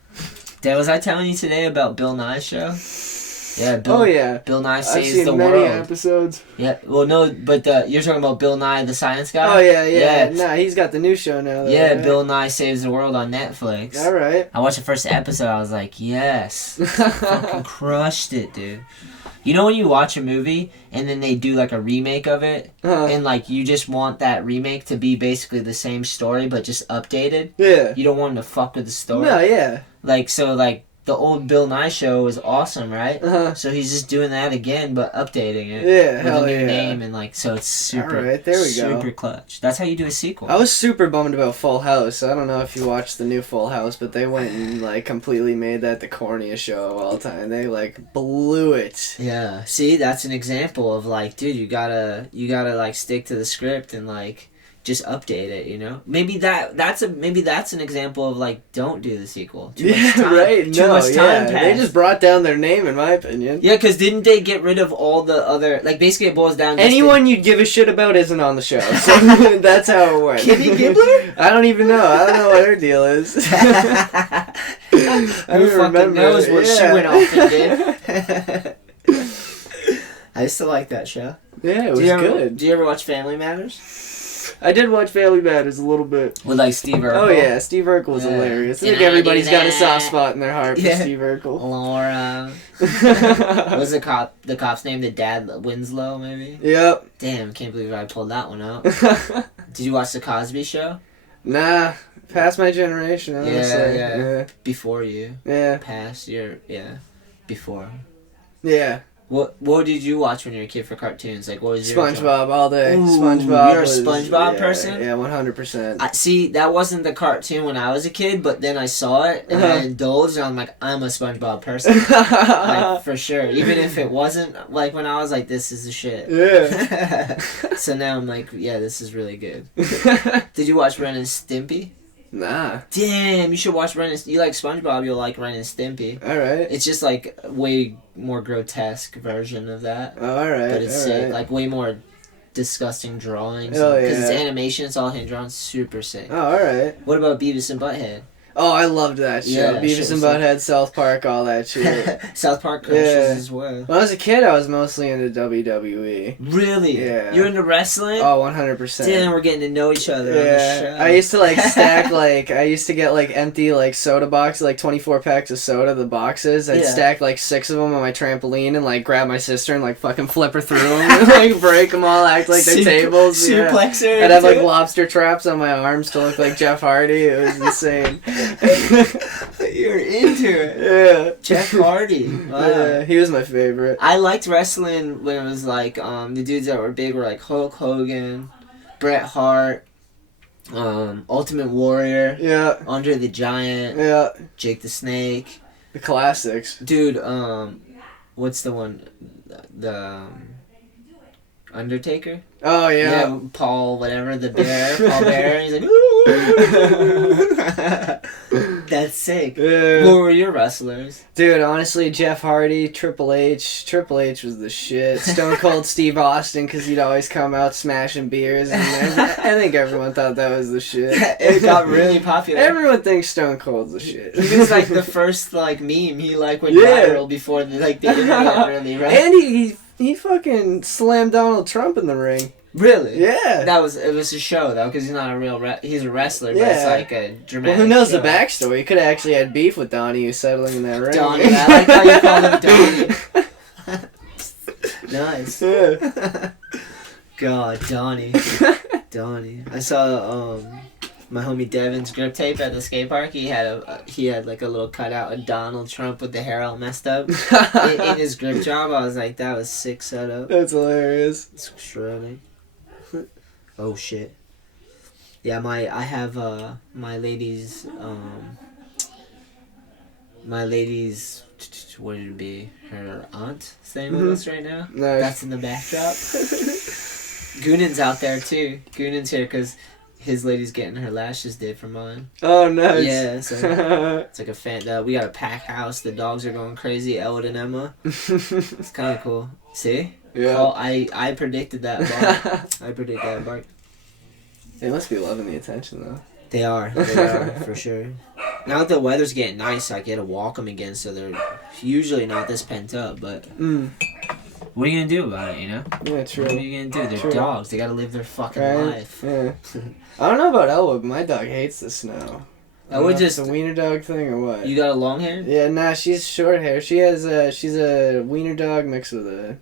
Dad, was I telling you today about Bill Nye's show? Yeah, Bill Nye I've saves seen the many world. episodes. Yeah, well, no, but you're talking about Bill Nye, the science guy? Oh, yeah. Nah, he's got the new show now. Though, Yeah, right? Bill Nye Saves the World on Netflix. All right. I watched the first episode, I was like, yes. Fucking crushed it, dude. You know when you watch a movie, and then they do, like, a remake of it, and, like, you just want that remake to be basically the same story, but just updated? Yeah. You don't want them to fuck with the story? No, yeah. Like, so, like, the old Bill Nye show was awesome, right? Uh-huh. So he's just doing that again, but updating it. Yeah, with hell a new yeah. name, and like, so it's super. All right, there we go. Super clutch. That's how you do a sequel. I was super bummed about Full House. I don't know if you watched the new Full House, but they went and like completely made that the corniest show of all time. They like blew it. Yeah. See, that's an example of like, dude, you gotta like stick to the script and like just update it, you know? Maybe that's an example of like, don't do the sequel. Too much time, right. Too much time passed. They just brought down their name, in my opinion. Yeah, because didn't they get rid of all the other, like, basically it boils down to anyone you'd give a shit about isn't on the show. So that's how it went. Kitty Gibbler? I don't even know. I don't know what her deal is. I Who don't remember. knows what she Yeah. went off and did? I used to like that show. Yeah, it was good. Do you ever watch Family Matters? I did watch Family Matters a little bit. With like Steve Urkel? Oh yeah, Steve Urkel was hilarious. I think everybody's got a soft spot in their heart for Steve Urkel. Laura. What was the cop's name? The dad, Winslow, maybe? Yep. Damn, can't believe I pulled that one out. Did you watch The Cosby Show? Nah, past my generation, honestly. Yeah. Before you. Yeah. Past your, before. Yeah. What did you watch when you were a kid for cartoons? Like, what was your SpongeBob all day. Ooh, SpongeBob. You're a SpongeBob person? Yeah, 100%. See, that wasn't the cartoon when I was a kid, but then I saw it and I indulged, and I'm like, I'm a SpongeBob person. Like, for sure. Even if it wasn't, like, when I was like, this is the shit. Yeah. So now I'm like, yeah, this is really good. Did you watch Ren and Stimpy? Nah. Damn, you should watch Ren and You like SpongeBob, you'll like Ren and Stimpy. Alright. It's just like a way more grotesque version of that. Oh, alright. But it's sick. Like way more disgusting drawings. Oh, Because yeah. it's animation, it's all hand drawn, super sick. Oh, alright. What about Beavis and Butthead? Oh, I loved that show. Yeah, Beavis and Butthead, South Park, all that shit. South Park crushes as well. When I was a kid, I was mostly into WWE. Really? Yeah. You're into wrestling? Oh, 100%. Damn, we're getting to know each other on the show. I used to like stack I used to get like empty like soda boxes, like 24 packs of soda, the boxes. I'd stack like 6 of them on my trampoline and like grab my sister and like fucking flip her through them and like break them all, act like they're tables. Suplex her. I'd have like lobster traps on my arms to look like Jeff Hardy. It was insane. You're into it. Yeah. Jeff Hardy. Wow. Yeah, he was my favorite. I liked wrestling when it was like the dudes that were big were like Hulk Hogan, Bret Hart, Ultimate Warrior, Andre the Giant, Jake the Snake. The classics. Dude, what's the one? The Undertaker? Oh, yeah. Yeah, Paul, whatever, the bear, Paul Bear, he's like, ooh. That's sick. Yeah. What were your wrestlers? Dude, honestly, Jeff Hardy, Triple H. Triple H was the shit. Stone Cold Steve Austin, because he'd always come out smashing beers. And I think everyone thought that was the shit. It got really popular. Everyone thinks Stone Cold's the shit. He was like the first like meme. He like went viral before the internet really, right? And he fucking slammed Donald Trump in the ring. Really? Yeah. It was a show though, because he's not a real he's a wrestler, but it's like a dramatic. Well, who knows show. the backstory? He could have actually had beef with Donnie who's settling in that ring. Donnie, I like how you call him Donnie. Nice. Yeah. God, Donnie. Donnie. I saw my homie Devin's grip tape at the skate park. He had like a little cutout of Donald Trump with the hair all messed up in his grip job. I was like, that was sick setup. That's hilarious. It's shredding. Oh shit. Yeah, I have my lady's what would it be? Her aunt staying with us right now. Nice. That's in the backdrop. Goonin's out there too. Goonin's here because his lady's getting her lashes did for mine. Oh, nice. Yeah, so it's like a fan. We got a pack house. The dogs are going crazy. Elwood and Emma. It's kind of cool. See? Yeah. Oh, I predicted that bark. They must be loving the attention, though. They are for sure. Now that the weather's getting nice, I get to walk them again, so they're usually not this pent up. But what are you gonna do about it? You know? Yeah, true. What are you gonna do? They're dogs. They gotta live their fucking life. Yeah. I don't know about Elwood, but my dog hates the snow. Elwood just a wiener dog thing or what? You got a long hair? Yeah, nah, she's short hair. She's a wiener dog mixed with a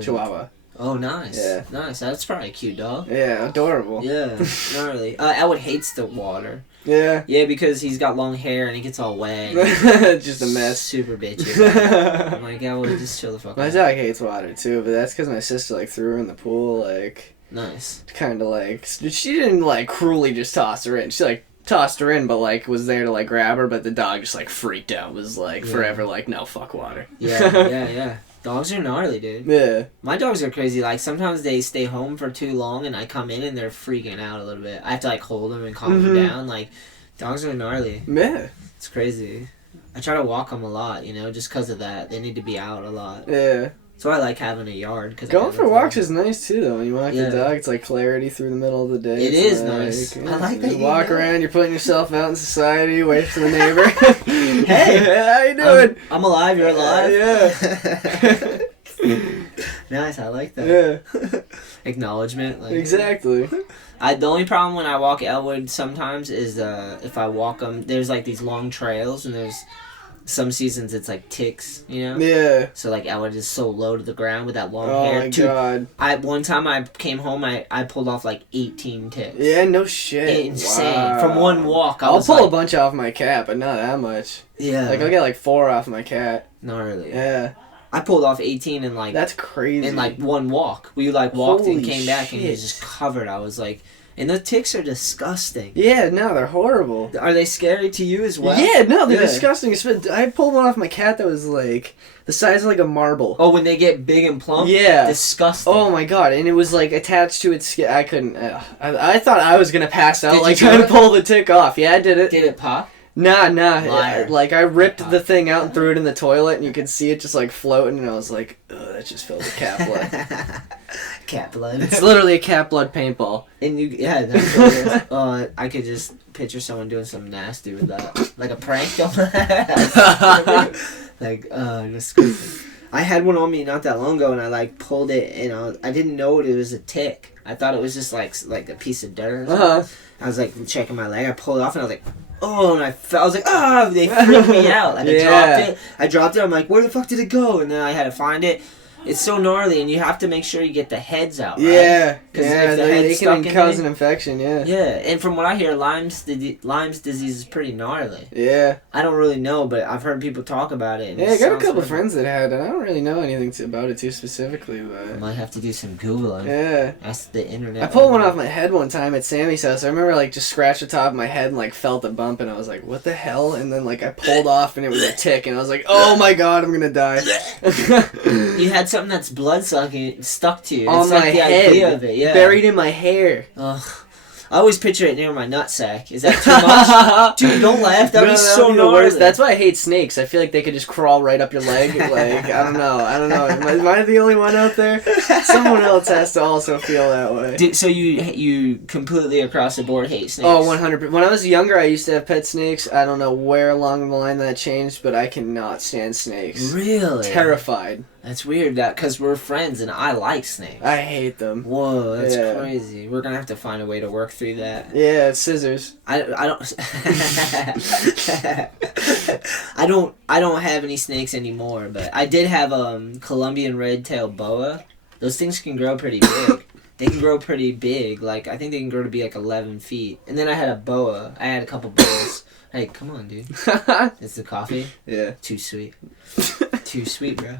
Chihuahua. Oh, nice. Yeah. Nice. That's probably a cute dog. Yeah, adorable. Yeah, gnarly. Elwood hates the water. Yeah. Yeah, because he's got long hair and he gets all wet. Just a mess. Super bitchy. I'm like, Elwood, just chill the fuck out. My dog hates water too, but that's because my sister like threw her in the pool, like. Nice. Kind of like she didn't like cruelly just toss her in. She like tossed her in, but like was there to like grab her, but the dog just like freaked out. Was like forever like no, fuck water. Yeah. Dogs are gnarly, dude. Yeah. My dogs are crazy. Like, sometimes they stay home for too long, and I come in, and they're freaking out a little bit. I have to, like, hold them and calm them down. Like, dogs are gnarly. Yeah. It's crazy. I try to walk them a lot, you know, just because of that. They need to be out a lot. Yeah. So I like having a yard. Going for walks is nice, too, though. When you walk the dog, it's, like, clarity through the middle of the day. It is nice. Yeah, I like that you walk around, you're putting yourself out in society, wave to the neighbor. Hey! How you doing? I'm alive, you're alive. Yeah. Nice, I like that. Yeah. Acknowledgement. Like, exactly. The only problem when I walk Elwood sometimes is if I walk them, there's like these long trails and there's some seasons it's like ticks, you know? Yeah. So like Elwood is so low to the ground with that long Oh hair. my god. One time I came home, I pulled off like 18 ticks. Yeah, no shit. Insane. Wow. From one walk. I'll pull a bunch off my cat, but not that much. Yeah. Like I'll get like 4 off my cat. Gnarly. Yeah. I pulled off 18 in like... That's crazy. In like one walk. We like walked Holy and came back shit. and he was just covered. I was like... And the ticks are disgusting. Yeah, no, they're horrible. Are they scary to you as well? Yeah, no, they're disgusting. I pulled one off my cat that was like the size of like a marble. Oh, when they get big and plump? Yeah. Disgusting. Oh my god, and it was like attached to its skin. I couldn't... I thought I was gonna pass out like trying to pull the tick off. Yeah, I did it. Did it pop? Nah. Liar. Like, I ripped the thing out and threw it in the toilet, and you could see it just, like, floating, and I was like, ugh, that just filled with cat blood. Cat blood. It's literally a cat blood paintball. And that's what it is. I could just picture someone doing something nasty with that. Like a prank. Like, disgusting. I had one on me not that long ago, and I, like, pulled it, and I didn't know it was a tick. I thought it was just, like a piece of dirt or something. I was, like, checking my leg. I pulled it off, and I was like... Oh, and I fell. I was like, ah! They freaked me out. Like, I dropped it. I'm like, where the fuck did it go? And then I had to find it. It's so gnarly, and you have to make sure you get the heads out, right? Yeah. Because if the head's stuck can cause an infection, yeah. Yeah, and from what I hear, Lyme's disease is pretty gnarly. Yeah. I don't really know, but I've heard people talk about it. Yeah, I got a couple friends that had it. I don't really know anything about it too specifically, but... I might have to do some Googling. Yeah. Ask the internet. I pulled one off my head one time at Sammy's house. I remember, like, just scratched the top of my head and, like, felt a bump, and I was like, what the hell? And then, like, I pulled off, and it was a tick, and I was like, oh my god, I'm gonna die. You had something that's blood-sucking stuck to you. On it's my like the head. idea of it, yeah. Buried in my hair. Ugh. I always picture it near my nutsack. Is that too much? Dude, don't laugh. That'd be so gnarly. That's why I hate snakes. I feel like they could just crawl right up your leg. Like, I don't know. Am I the only one out there? Someone else has to also feel that way. So you completely across the board hate snakes? Oh, 100%. When I was younger, I used to have pet snakes. I don't know where along the line that changed, but I cannot stand snakes. Really? Terrified. That's weird, because we're friends and I like snakes. I hate them. Whoa, that's crazy. We're gonna have to find a way to work through that. Yeah, it's scissors. I don't I don't have any snakes anymore, but I did have Colombian red-tailed boa. Those things can grow pretty big. They can grow pretty big. Like, I think they can grow to be like 11 feet. And then I had a boa. I had a couple boas. Hey, come on, dude. It's the coffee? Yeah. Too sweet. Too sweet, bro.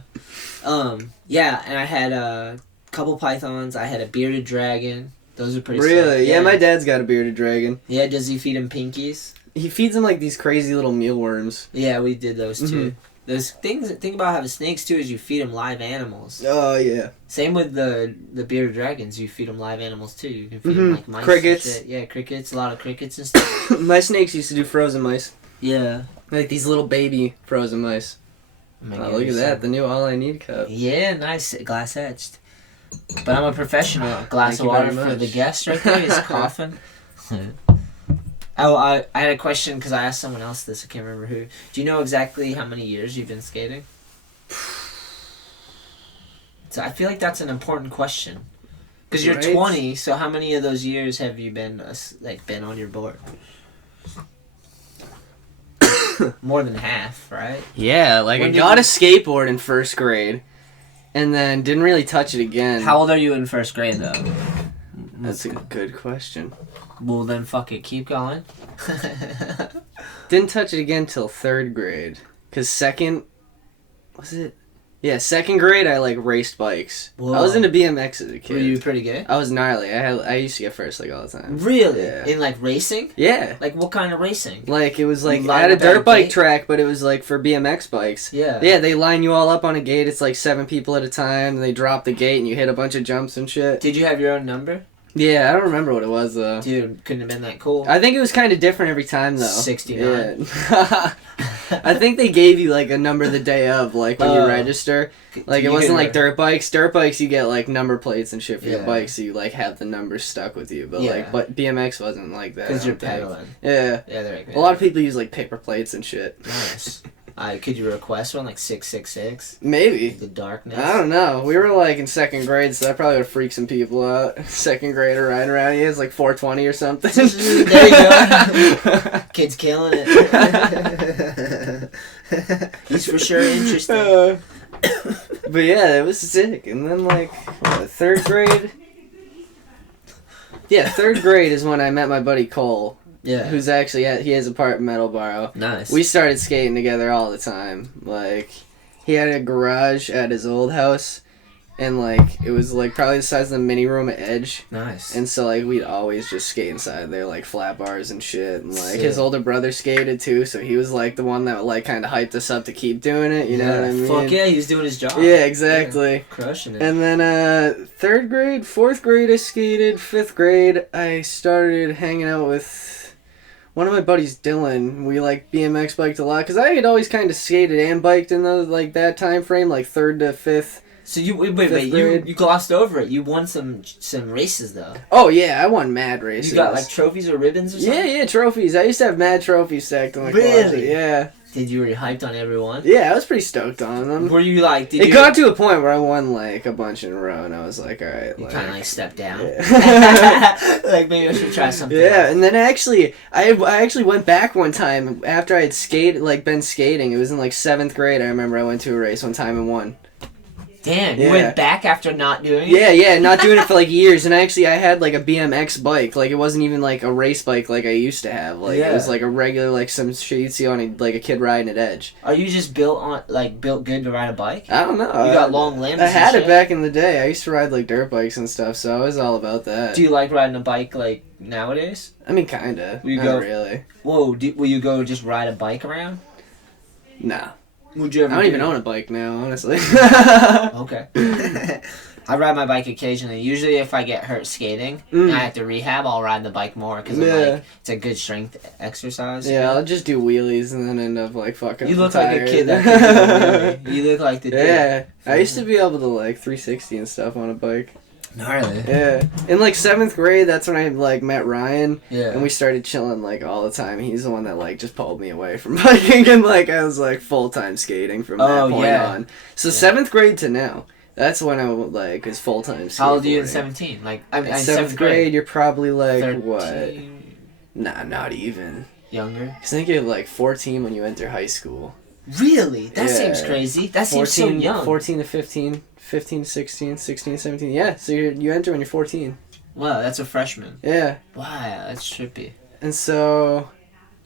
Yeah, and I had a couple pythons. I had a bearded dragon. Those are pretty Really? sick. Yeah, my dad's got a bearded dragon. Yeah, does he feed him pinkies? He feeds him like these crazy little mealworms. Yeah, we did those too. Those things. The thing about having snakes too is you feed them live animals. Oh yeah. Same with the bearded dragons. You feed them live animals too. You can feed them like mice. Crickets. And shit. Yeah, crickets. A lot of crickets and stuff. My snakes used to do frozen mice. Yeah. Like these little baby frozen mice. Oh, look at that! The new All I Need cup. Yeah, nice, glass etched. But I'm a professional. Glass of water for the guest right there. He's coughing. I had a question because I asked someone else this. I can't remember who. Do you know exactly how many years you've been skating? So I feel like that's an important question. Because you're 20, so how many of those years have you been been on your board? More than half, right? Yeah, like I got a skateboard in first grade, and then didn't really touch it again. How old are you in first grade, though? That's a good question. Well, then fuck it, keep going. Didn't touch it again till third grade. Cause second grade I like raced bikes. Whoa. I was into BMX as a kid. Were you pretty good? I was gnarly. I used to get first like all the time. Really? Yeah. In like racing? Yeah. Like what kind of racing? Like it was like I had a dirt bike track, but it was like for BMX bikes. Yeah. Yeah, they line you all up on a gate. It's like 7 people at a time. And they drop the gate and you hit a bunch of jumps and shit. Did you have your own number? Yeah, I don't remember what it was though. Dude, couldn't have been that cool. I think it was kind of different every time though. 69. Yeah. I think they gave you like a number the day of, like when you register. Like it wasn't like dirt bikes. Dirt bikes you get like number plates and shit for your bikes, so you like have the numbers stuck with you. But but BMX wasn't like that. Because you're pedaling. Yeah. Yeah, they're like, a lot of people use like paper plates and shit. Nice. Could you request one like 666? Maybe. The darkness. I don't know. We were like in second grade, so that probably would freak some people out. Second grader riding around, he has like 420 or something. There you go. Kid's killing it. He's for sure interesting. But yeah, it was sick. And then like third grade. Yeah, third grade is when I met my buddy Cole. Yeah. Who's actually he has a part in Metal Borrow. Nice. We started skating together all the time. Like he had a garage at his old house, and like it was like probably the size of the mini room at Edge. Nice. And so like we'd always just skate inside there, like flat bars and shit. And like his older brother skated too, so he was like the one that like kind of hyped us up to keep doing it. You know what I mean? Fuck yeah, he was doing his job. Yeah, exactly. Yeah, crushing it. And then third grade, fourth grade I skated. Fifth grade I started hanging out with one of my buddies, Dylan. We like BMX biked a lot because I had always kind of skated and biked in those like that time frame, like third to fifth. So you you glossed over it. You won some races though. Oh yeah, I won mad races. You got like trophies or ribbons or something? Yeah, trophies. I used to have mad trophies stacked in my closet. Yeah. Did you were hyped on every one? Yeah, I was pretty stoked on them. Were you like? It got to a point where I won like a bunch in a row, and I was like, all right. You kind of like stepped down. Yeah. Like maybe I should try something. Yeah, else. and then actually, I actually went back one time after I had been skating. It was in like 7th grade. I remember I went to a race one time and won. Damn, you went back after not doing it? Yeah, not doing it for like years. And actually, I had like a BMX bike. Like, it wasn't even like a race bike like I used to have. Like, it was like a regular, like some shit you'd see on a kid riding at Edge. Are you just built good to ride a bike? I don't know. You got long limbs? I had it back in the day. I used to ride like dirt bikes and stuff, so I was all about that. Do you like riding a bike like nowadays? I mean, kinda. Not really. Whoa, will you go just ride a bike around? Nah. Would you ever I don't even own a bike now, honestly. Okay. I ride my bike occasionally. Usually if I get hurt skating and I have to rehab, I'll ride the bike more because like, it's a good strength exercise. Yeah, I'll just do wheelies and then end up like fucking You look like a kid that can do a wheelie. You look like the dude. Yeah. I used to be able to like 360 and stuff on a bike. Gnarly. Yeah. In like 7th grade, that's when I like met Ryan. Yeah. And we started chilling like all the time. He's the one that like just pulled me away from biking and like I was like full-time skating from that point on. So 7th grade to now. That's when I like is full-time skateboarding. How old are you in 17? Like I'm in 7th grade, you're probably like 13. What? Nah, not even. Younger? Cause I think you're like 14 when you enter high school. Really? That Yeah. seems crazy. That seems so young. 14 to 15, 15 to 16, 16 to 17. Yeah, so you enter when you're 14. Wow, that's a freshman. Yeah. Wow, that's trippy. And so...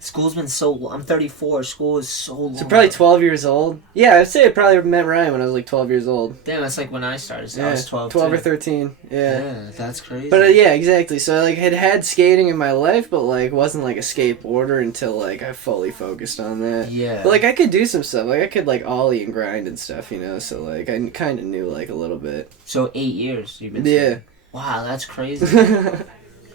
School's been so... I'm 34. School is so long. So probably 12 years old. Yeah, I'd say I probably met Ryan when I was like 12 years old. Damn, that's like when I started. So Yeah, I was 12 12 too. or 13. Yeah. Yeah, that's crazy. But yeah, exactly. So I like had skating in my life, but like wasn't like a skateboarder until like I fully focused on that. Yeah. But like I could do some stuff. Like I could like ollie and grind and stuff, you know. So like I kind of knew like a little bit. So 8 years you've been Yeah. skating. Wow, that's crazy.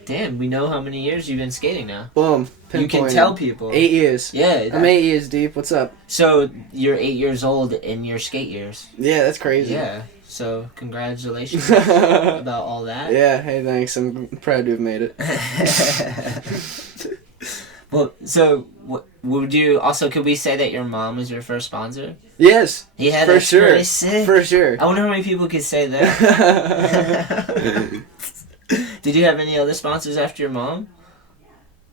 Damn, we know how many years you've been skating now. Boom. You can Pinpointed. tell people. 8 years. Yeah. I'm 8 years deep. What's up? So you're 8 years old in your skate years. Yeah, that's crazy. Yeah. So congratulations about all that. Yeah. Hey, thanks. I'm proud to have made it. Well, so would you also? Could we say that your mom was your first sponsor? Yes. Yeah, for that's sure. pretty sick. For sure. I wonder how many people could say that. Did you have any other sponsors after your mom?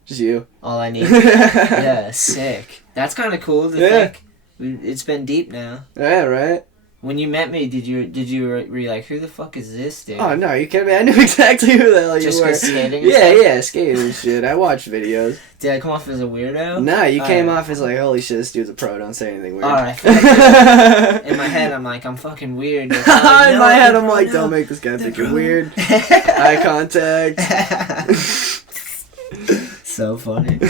Just you. All I need. Yeah, sick. That's kind of cool to think. It's been deep now. Yeah, right. When you met me, were you like, who the fuck is this dude? Oh no, you kidding me? I knew exactly who the hell you Just were. 'cause skating and Yeah, stuff? yeah, skating and shit. I watched videos. Did I come off as a weirdo? Nah, you came Alright. off as like, holy shit, this dude's a pro. Don't say anything weird. Alright. In my head, I'm like, I'm fucking weird. In my head, I'm like, don't make this guy think you're weird. Eye contact. So funny.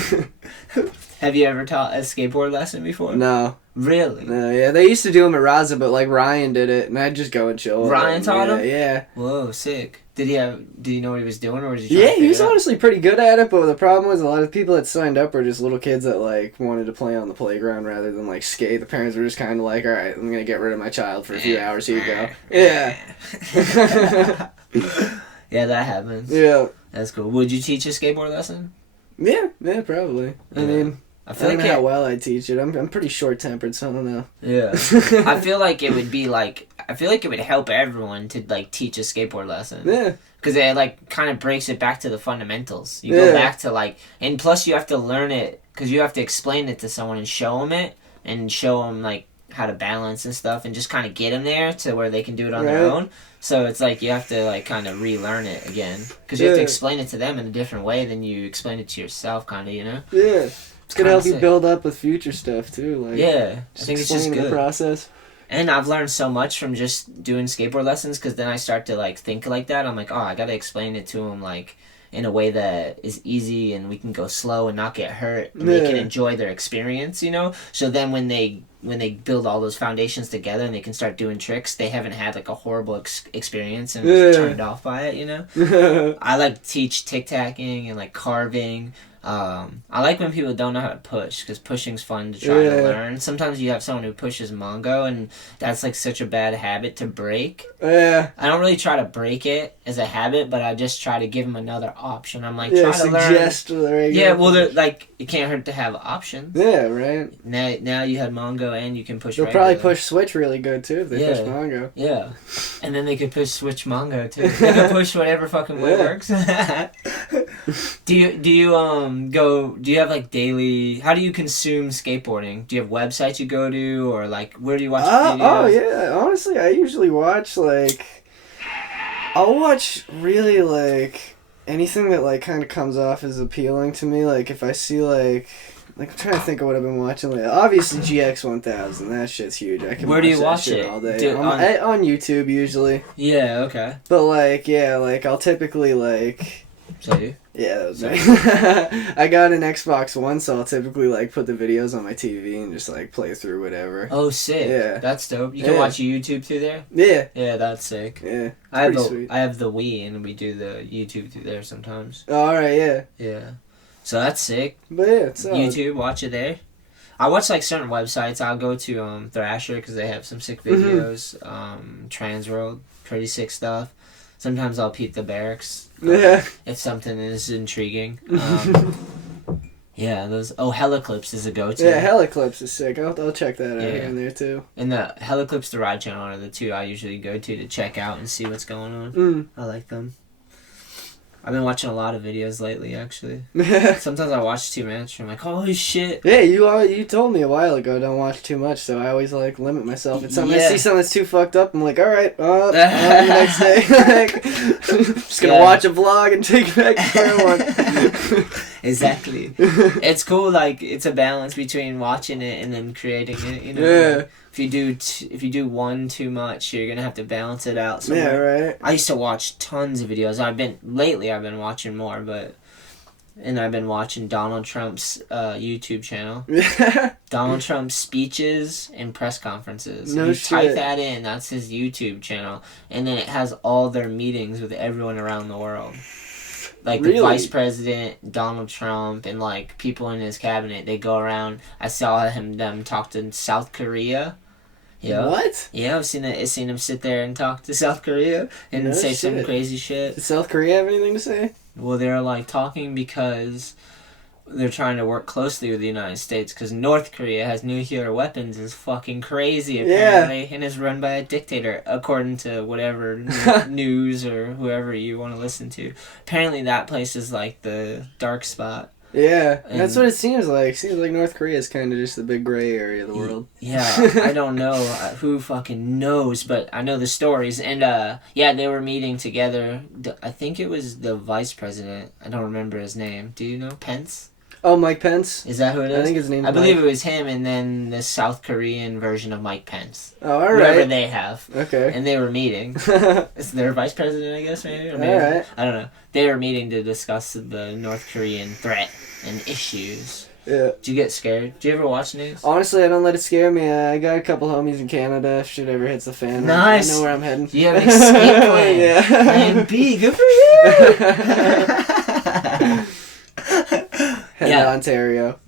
Have you ever taught a skateboard lesson before? No. Really? No, yeah. They used to do them at Raza, but like Ryan did it, and I'd just go and chill. Ryan taught him? Yeah. Whoa, sick. Did you know what he was doing, or did you? Yeah, he was honestly pretty good at it, but the problem was a lot of people that signed up were just little kids that like wanted to play on the playground rather than like skate. The parents were just kind of like, all right, I'm gonna get rid of my child for a few hours. Here you go. Yeah. Yeah, that happens. Yeah. That's cool. Would you teach a skateboard lesson? Yeah, probably. Yeah. I mean, I I feel don't like know how well I teach it. I'm pretty short tempered, so I don't know. Yeah. I feel like it would be like, I feel like it would help everyone to like teach a skateboard lesson. Yeah. Because it like kind of breaks it back to the fundamentals. You go back to like, and plus you have to learn it because you have to explain it to someone and show them it and show them like how to balance and stuff and just kind of get them there to where they can do it on their own. So it's like you have to like kind of relearn it again because you have to explain it to them in a different way than you explain it to yourself, kind of, you know? Yeah. It's gonna help you sick. build up with future stuff too. Like, Yeah, I think it's just explaining good. the process. And I've learned so much from just doing skateboard lessons because then I start to like think like that. I'm like, oh, I gotta explain it to them like in a way that is easy and we can go slow and not get hurt and they can enjoy their experience, you know? So then when they build all those foundations together and they can start doing tricks, they haven't had like a horrible experience and was turned off by it, you know? I like to teach tic-tacking and like carving. I like when people don't know how to push because pushing's fun to try to learn. Sometimes you have someone who pushes Mongo and that's like such a bad habit to break. Yeah. I don't really try to break it as a habit, but I just try to give them another option. I'm like, try to suggest learn. Yeah, well, like it can't hurt to have options. Yeah, right. Now you had Mongo and you can push. They'll probably push Switch really good too if they push Mongo. Yeah, and then they could push Switch Mongo too. They can push whatever fucking way works. Do you have like daily? How do you consume skateboarding? Do you have websites you go to, or like where do you watch videos? Oh yeah, honestly, I usually watch like, I'll watch really like anything that like kind of comes off as appealing to me. Like if I see like I'm trying to think of what I've been watching lately. Obviously GX 1000, that shit's huge. I can Where do you that watch shit it? all day. On YouTube usually. Yeah. Okay. But like like I'll typically like. So you? Yeah, that was me. I got an Xbox One, so I'll typically like put the videos on my TV and just like play through whatever. Oh, sick! Yeah, that's dope. You can watch YouTube through there. Yeah, yeah, that's sick. Yeah, I have the Wii, and we do the YouTube through there sometimes. Oh, all right, yeah, yeah. So that's sick. But yeah, it's YouTube. Watch it there. I watch like certain websites. I'll go to Thrasher because they have some sick videos. Transworld, pretty sick stuff. Sometimes I'll peep the barracks. If something is intriguing. Yeah, those. Oh, Heliclips is a go-to. Yeah, Heliclips is sick. I'll check that out here and there too. And the Heliclips, the Ride Channel are the two I usually go to check out and see what's going on. I like them. I've been watching a lot of videos lately, actually. Sometimes I watch too much. I'm like, holy shit. Yeah, you told me a while ago don't watch too much, so I always like limit myself. It's something I see something that's too fucked up. I'm like, all right, the next day, like, just gonna watch a vlog and take it back to square one. Exactly. It's cool. Like it's a balance between watching it and then creating it. You know. Yeah. Like, if you do one too much, you're gonna have to balance it out somewhere. Yeah, right. I used to watch tons of videos. I've been watching more, and I've been watching Donald Trump's YouTube channel. Donald Trump's speeches and press conferences. No you shit. type that in, that's his YouTube channel, and then it has all their meetings with everyone around the world. Like the vice president, Donald Trump, and like people in his cabinet. They go around. I saw them talk to South Korea. Yeah. What? Yeah, I've seen him sit there and talk to South Korea and say some crazy shit. Does South Korea have anything to say? Well, they're like talking because they're trying to work closely with the United States because North Korea has nuclear weapons. Is fucking crazy apparently, and is run by a dictator according to whatever news or whoever you want to listen to. Apparently, that place is like the dark spot. Yeah, that's what it seems like. Seems like North Korea is kind of just the big gray area of the world. Yeah, I don't know who fucking knows, but I know the stories. And yeah, they were meeting together. I think it was the vice president. I don't remember his name. Do you know Pence? Oh, Mike Pence? Is that who it is? I think his name is I believe Mike. it was him and then the South Korean version of Mike Pence. Oh, all right. Whoever they have. Okay. And they were meeting. Is their vice president, I guess, maybe? Or maybe? All right. I don't know. They were meeting to discuss the North Korean threat and issues. Yeah. Do you get scared? Do you ever watch news? Honestly, I don't let it scare me. I got a couple homies in Canada. If shit ever hits the fan, Nice. I know where I'm heading. You have an escape plan. Yeah. Plan B. Good for you. Head to Ontario.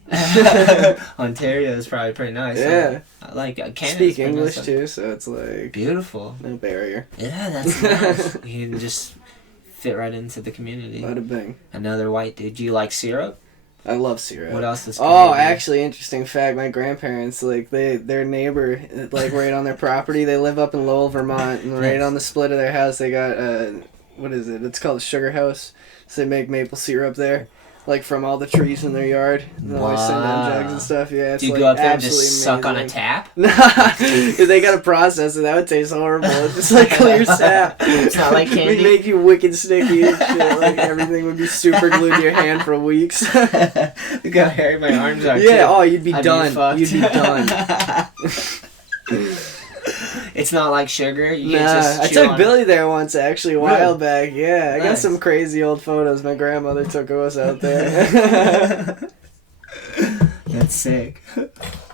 Ontario is probably pretty nice. Yeah. I like Canada. Speak English too, so it's like beautiful. No barrier. Yeah, that's nice. You can just fit right into the community. Bada bing. Another white dude. Do you like syrup? I love syrup. What else is Oh, Canadian? actually, interesting fact. My grandparents, like, their neighbor, like, right on their property, they live up in Lowell, Vermont, and right on the split of their house, they got, what is it? It's called a sugar house. So they make maple syrup there, like, from all the trees in their yard. They always send down jugs and stuff, yeah. It's, Do you like, go up there and just absolutely suck on a amazing. tap? Nah, if they gotta process it, that would taste horrible. It's just like clear sap. It's not like candy? We'd make you wicked sticky and shit. Like, everything would be super glued to your hand for weeks. Look how hairy my arms are. Yeah, too. oh, you'd be I'd done. fucked. You'd be done. It's not like sugar. You Nah, can just I chew took on Billy there once, actually, a while Really? back. Yeah, I got Nice. some crazy old photos my grandmother took of us out there. That's sick.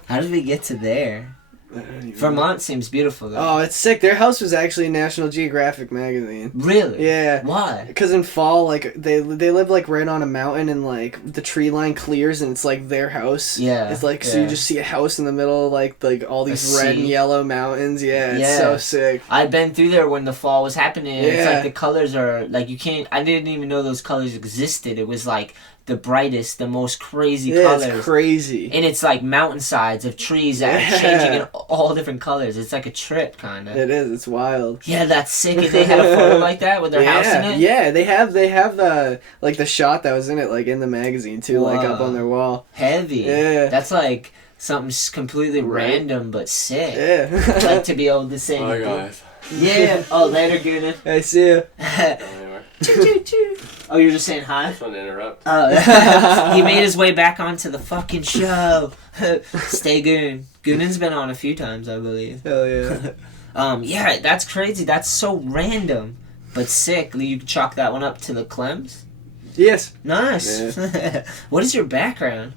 How did we get to there? Vermont seems beautiful though. Oh, it's sick. Their house was actually in National Geographic magazine. Really? Yeah. Why? Because in fall, like, they live, like, right on a mountain, and, like, the tree line clears, and it's, like, their house. Yeah. It's, like, so you just see a house in the middle of, like all these A red and sea. yellow mountains. Yeah, it's so sick. I've been through there when the fall was happening. And It's Yeah. like the colors are, like, you can't, I didn't even know those colors existed. It was, like, the brightest, the most crazy Yeah, colors. it's crazy. And it's, like, mountainsides of trees that are changing in all different colors. It's like a trip, kind of. It is. It's wild. Yeah, that's sick. And they had a photo like that with their house in it? Yeah, they have the like the shot that was in it, like in the magazine too, like up Whoa. on their wall. Heavy. Yeah. That's like something completely random but sick. Yeah. Like to be able to say. Bye, guys. Yeah. Oh, later, Goonan. I see you. Oh, you're just saying hi? I just wanted to interrupt. Oh, he made his way back onto the fucking show. Stay Goon. Goonan's been on a few times, I believe. Hell yeah. Yeah, that's crazy. That's so random, but sick. You can chalk that one up to the Klemmes. Yes. Nice. What is your background?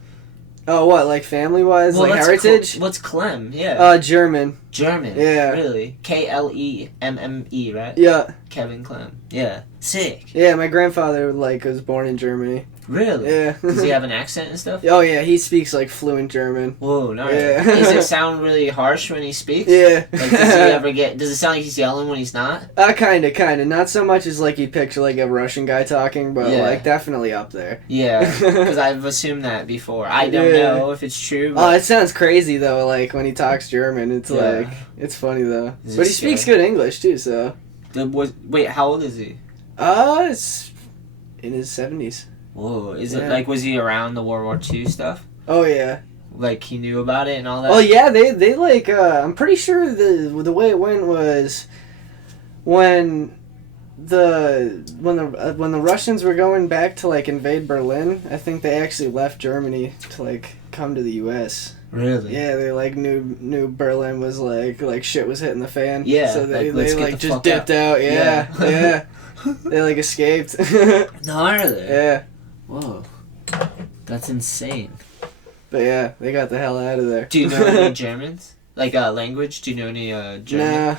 Oh, what, like family-wise, like heritage? What's Klemme? Yeah. German. German. Yeah. Really? Klemme, right? Yeah. Kevin Klemme. Yeah. Sick. Yeah, my grandfather, like, was born in Germany. Really? Yeah. Does he have an accent and stuff? Oh, yeah, he speaks, like, fluent German. Whoa, nice. Yeah. Does it sound really harsh when he speaks? Yeah. Like, does it sound like he's yelling when he's not? Kinda. Not so much as, like, you picture, like, a Russian guy talking, but, Yeah. like, definitely up there. Yeah, because I've assumed that before. I don't know if it's true. Oh, But it sounds crazy, though, like, when he talks German. It's, Yeah. like, it's funny, though. Is But it he speaks scary? good English, too, so. wait, how old is he? It's in his 70s. Whoa, is Yeah. it like, was he around the World War II stuff? Oh yeah. Like he knew about it and all that? Oh yeah, they like I'm pretty sure the way it went was when the Russians were going back to like invade Berlin, I think they actually left Germany to like come to the US. Really? Yeah, they like knew Berlin was like shit was hitting the fan. Yeah, So they let's get like the just fuck dipped out. Yeah. Yeah. Yeah. They like escaped. Gnarly. Yeah. Whoa. That's insane. But yeah, they got the hell out of there. Do you know any Germans? Like language? Do you know any German? Nah,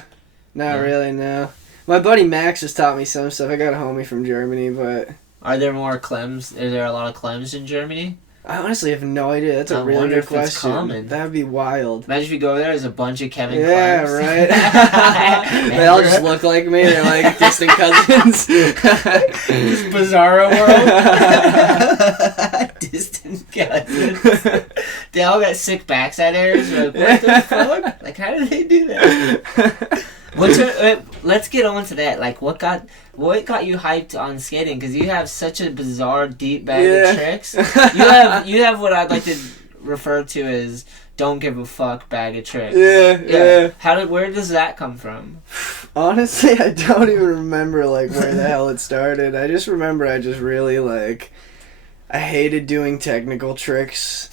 not No. really, no. My buddy Max has taught me some stuff. I got a homie from Germany, but Are there more Klemms? Is there a lot of Klemms in Germany? I honestly have no idea. That's a I really wonder good if it's question. common. That'd be wild. Imagine if you go over there, there's a bunch of Kevin Yeah, Klemms. right. They all just look like me. They're like distant cousins. This bizarro world. Distant cousins. They all got sick backside hairs. You're like, what the fuck? Like, how did they do that? Let's get on to that. Like, what got you hyped on skating? Because you have such a bizarre, deep bag of tricks. You have what I'd like to refer to as don't give a fuck bag of tricks. Yeah. Where does that come from? Honestly, I don't even remember like where the hell it started. I just remember I just really like I hated doing technical tricks.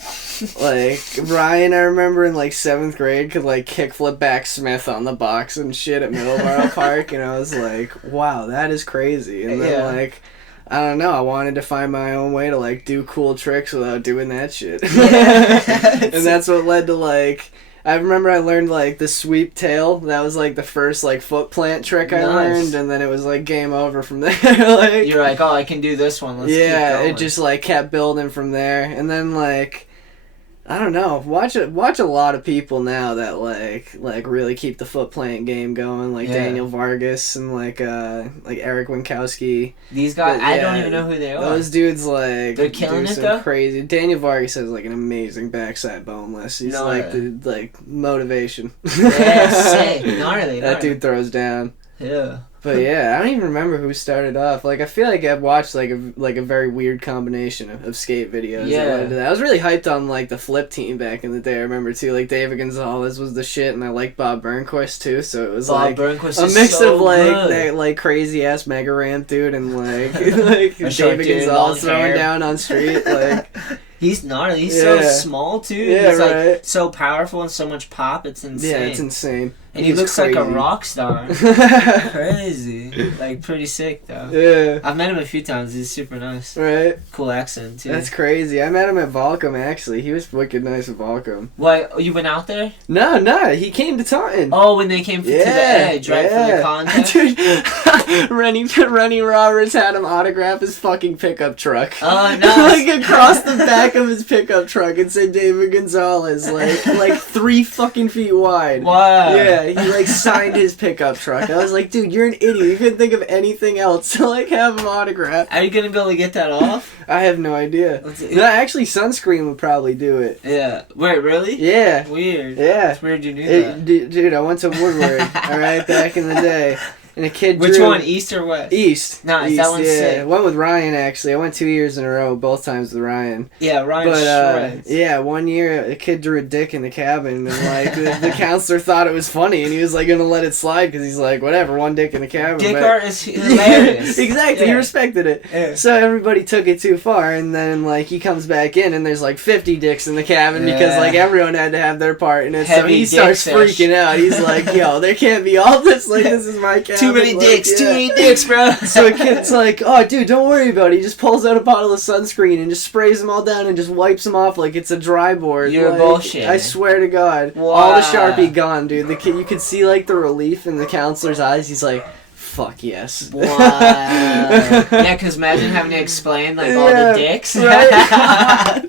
Like Ryan, I remember in like 7th grade could like kickflip back Smith on the box and shit at Middleborough Park, and I was like, wow, that is crazy. And then like I don't know, I wanted to find my own way to like do cool tricks without doing that shit. And that's what led to like I remember I learned like the sweep tail. That was like the first like foot plant trick I learned, and then it was like game over from there. Like you're like, oh, I can do this one. Let's keep going. it just like kept building from there, and then like I don't know. Watch a lot of people now that like really keep the foot plant game going, like Daniel Vargas and like Eric Winkowski. These guys, I don't even know who they are. Those dudes like they're killing do it some though. Crazy. Daniel Vargas has like an amazing backside boneless. He's the motivation. Yeah, sick. Gnarly. That dude throws down. Yeah. But yeah, I don't even remember who started off. Like I feel like I've watched like a very weird combination of skate videos. Yeah. That led to that. I was really hyped on like the flip team back in the day. I remember too. Like David Gonzalez was the shit, and I liked Bob Burnquist too. So it was like a mix of like that like crazy ass mega ramp dude and like David Gonzalez throwing down on street like. He's gnarly. He's so small too. Yeah, he's like so powerful and so much pop. It's insane. Yeah, it's insane. And he looks like a rock star. Crazy. Like pretty sick though. Yeah. I've met him a few times. He's super nice. Right. Cool accent too. That's crazy. I met him at Volcom actually. He was wicked nice at Volcom. What? You went out there? No. He came to Taunton. Oh, when they came to the edge, right, for the contest? Dude, Rennie Roberts had him autograph his fucking pickup truck. Oh, nice. Like across the back of his pickup truck, it said David Gonzalez, like 3 fucking feet wide. Wow. Yeah, he like signed his pickup truck. I was like, dude, you're an idiot. You couldn't think of anything else to like have him autograph. Are you gonna be able to get that off? I have no idea. No, actually, Sunscreen would probably do it. Yeah. Wait, really? Yeah. Weird. Yeah. It's weird you knew that. Dude, I went to Woodward, alright, back in the day. And a kid Which drew... one, East or West? East. Nice, East, that one's sick. I went with Ryan, actually. I went 2 years in a row, both times with Ryan. Yeah, Ryan shreds. Yeah, one year a kid drew a dick in the cabin, and like the counselor thought it was funny, and he was like gonna let it slide because he's like, whatever, one dick in the cabin. Dick art is hilarious. Exactly, he respected it. Yeah. So everybody took it too far, and then like he comes back in, and there's like 50 dicks in the cabin because like everyone had to have their part in it. So he starts freaking out. He's like, yo, there can't be all this. Like this is my cabin. Too many dicks. Too many dicks, bro. So a kid's like, oh, dude, don't worry about it. He just pulls out a bottle of sunscreen and just sprays them all down and just wipes them off like it's a dry board. You're like, bullshit. I swear to God. Wow. All the Sharpie gone, dude. The kid, you could see like the relief in the counselor's eyes. He's like, fuck yes. Wow. Yeah, because imagine having to explain like all the dicks. Right?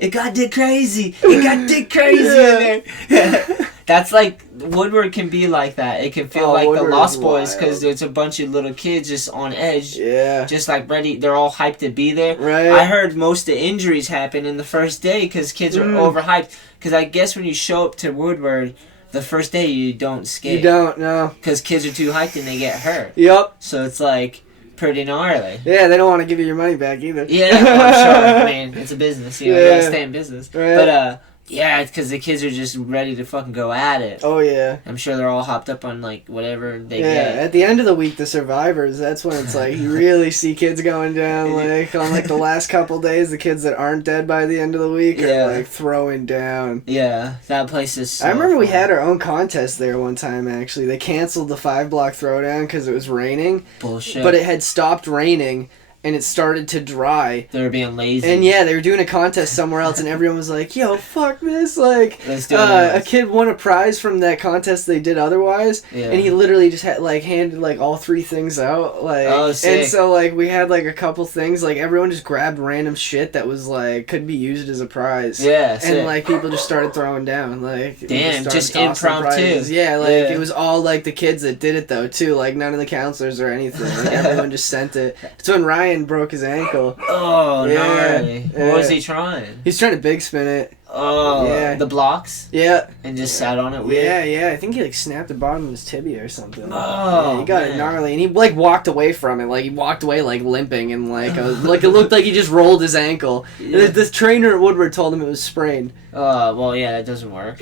It got dick crazy. It got dick crazy in there. That's like Woodward can be like that. It can feel like Woodward the Lost is Boys wild. because there's a bunch of little kids just on edge. Yeah. Just like ready. They're all hyped to be there. Right. I heard most of the injuries happen in the first day because kids are overhyped. Because I guess when you show up to Woodward, the first day you don't skate. You don't, no. Because kids are too hyped and they get hurt. Yep. So it's like pretty gnarly. Yeah, they don't want to give you your money back either. Yeah, well, I'm sure. I mean, it's a business. You know, you Yeah. gotta stay in business. Right. But, yeah, because the kids are just ready to fucking go at it. Oh, yeah. I'm sure they're all hopped up on, like, whatever they Yeah, get. at the end of the week, the survivors, that's when it's like, you really see kids going down, like, on, like, the last couple days, the kids that aren't dead by the end of the week Yeah. are, like, throwing down. Yeah, that place is so I remember we fun. had our own contest there one time, actually. They canceled the 5-block throwdown because it was raining, Bullshit. but it had stopped raining, and it started to dry. They were being lazy. And yeah, they were doing a contest somewhere else, and everyone was like, "Yo, fuck this!" Like, Let's do it a anyways. kid won a prize from that contest they did otherwise, Yeah. and he literally just had like handed like all 3 things out, like, Oh, sick. and so like we had like a couple things, like everyone just grabbed random shit that was like could be used as a prize. Yeah, sick. and like people just started throwing down, like we Damn, started just tossing impromptu. prizes. Yeah, like Yeah. it was all like the kids that did it though too, like none of the counselors or anything. Like everyone just sent it. It's when Ryan broke his ankle. Oh, Yeah, gnarly. yeah. What was he trying? He's trying to big spin it. Oh, Yeah. the blocks? Yeah. And just sat on it weird? Yeah. I think he like snapped the bottom of his tibia or something. Oh, yeah, he got it man. gnarly, and he like walked away from it. Like he walked away like limping, and like like it looked like he just rolled his ankle. Yeah. The trainer at Woodward told him it was sprained. Well, yeah, that doesn't work.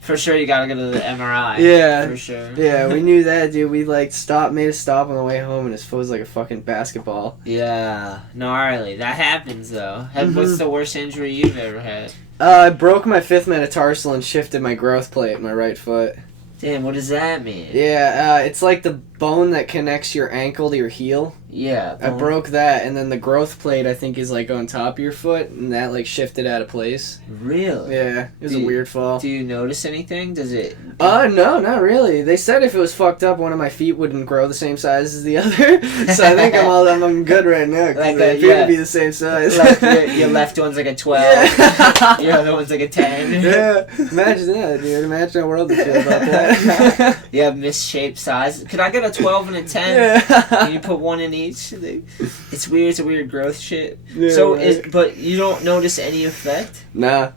For sure, you gotta go to the MRI. Yeah. For sure. Yeah, we knew that, dude. We like made a stop on the way home, and his foot was like a fucking basketball. Yeah, gnarly. That happens, though. Mm-hmm. What's the worst injury you've ever had? I broke my 5th metatarsal and shifted my growth plate in my right foot. Damn, what does that mean? Yeah, it's like the bone that connects your ankle to your heel. Yeah. I broke that, and then the growth plate, I think, is like on top of your foot, and that like shifted out of place. Really? Yeah, it was a weird fall. Do you notice anything? Does it... No, not really. They said if it was fucked up, one of my feet wouldn't grow the same size as the other. So I think I'm good right now, because Like they appear to be the same size. Like your left one's like a 12. Yeah. Your other one's like a 10. Yeah, imagine that, dude. Imagine how world would feel about that. You have misshaped size. Could I get a 12 and a 10? Yeah. Can you put one in each? It's weird. It's a weird growth shit. Yeah, So, right. but you don't notice any effect? Nah.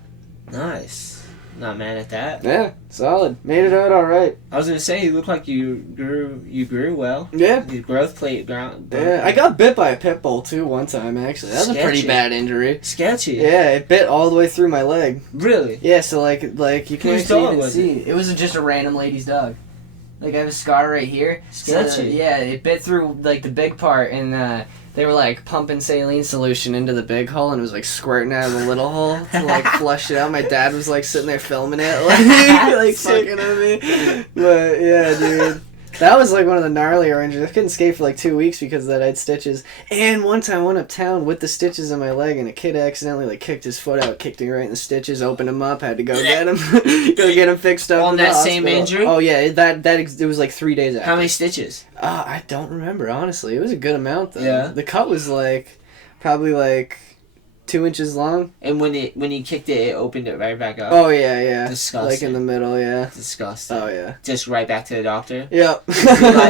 Nice. Not mad at that. Yeah, solid. Made it out all right. I was gonna say you look like you grew well. Yeah. Your growth plate ground. Yeah, I got bit by a pit bull too one time actually. That was a pretty Sketchy. bad injury. Sketchy. Yeah, it bit all the way through my leg. Really? Yeah, so like you can Whose actually dog even was see. It was just a random lady's dog. Like I have a scar right here. Sketchy. So, yeah, it bit through like the big part, and they were like pumping saline solution into the big hole, and it was like squirting out of the little hole to like flush it out. My dad was like sitting there filming it, like fucking at me. But yeah, dude. That was like one of the gnarlier injuries. I couldn't skate for like 2 weeks because of that I had stitches. And one time I went uptown with the stitches in my leg, and a kid accidentally like kicked his foot out, kicked me right in the stitches, opened him up, had to go get him, go get him fixed up. On in the that same hospital. injury? Oh yeah, it was like 3 days after. How many stitches? I don't remember honestly. It was a good amount though. Yeah. The cut was like probably like 2 inches long. And when you kicked it, it opened it right back up. Oh yeah. Disgusting. Like in the middle, yeah. Disgusting. Oh yeah. Just right back to the doctor. Yep.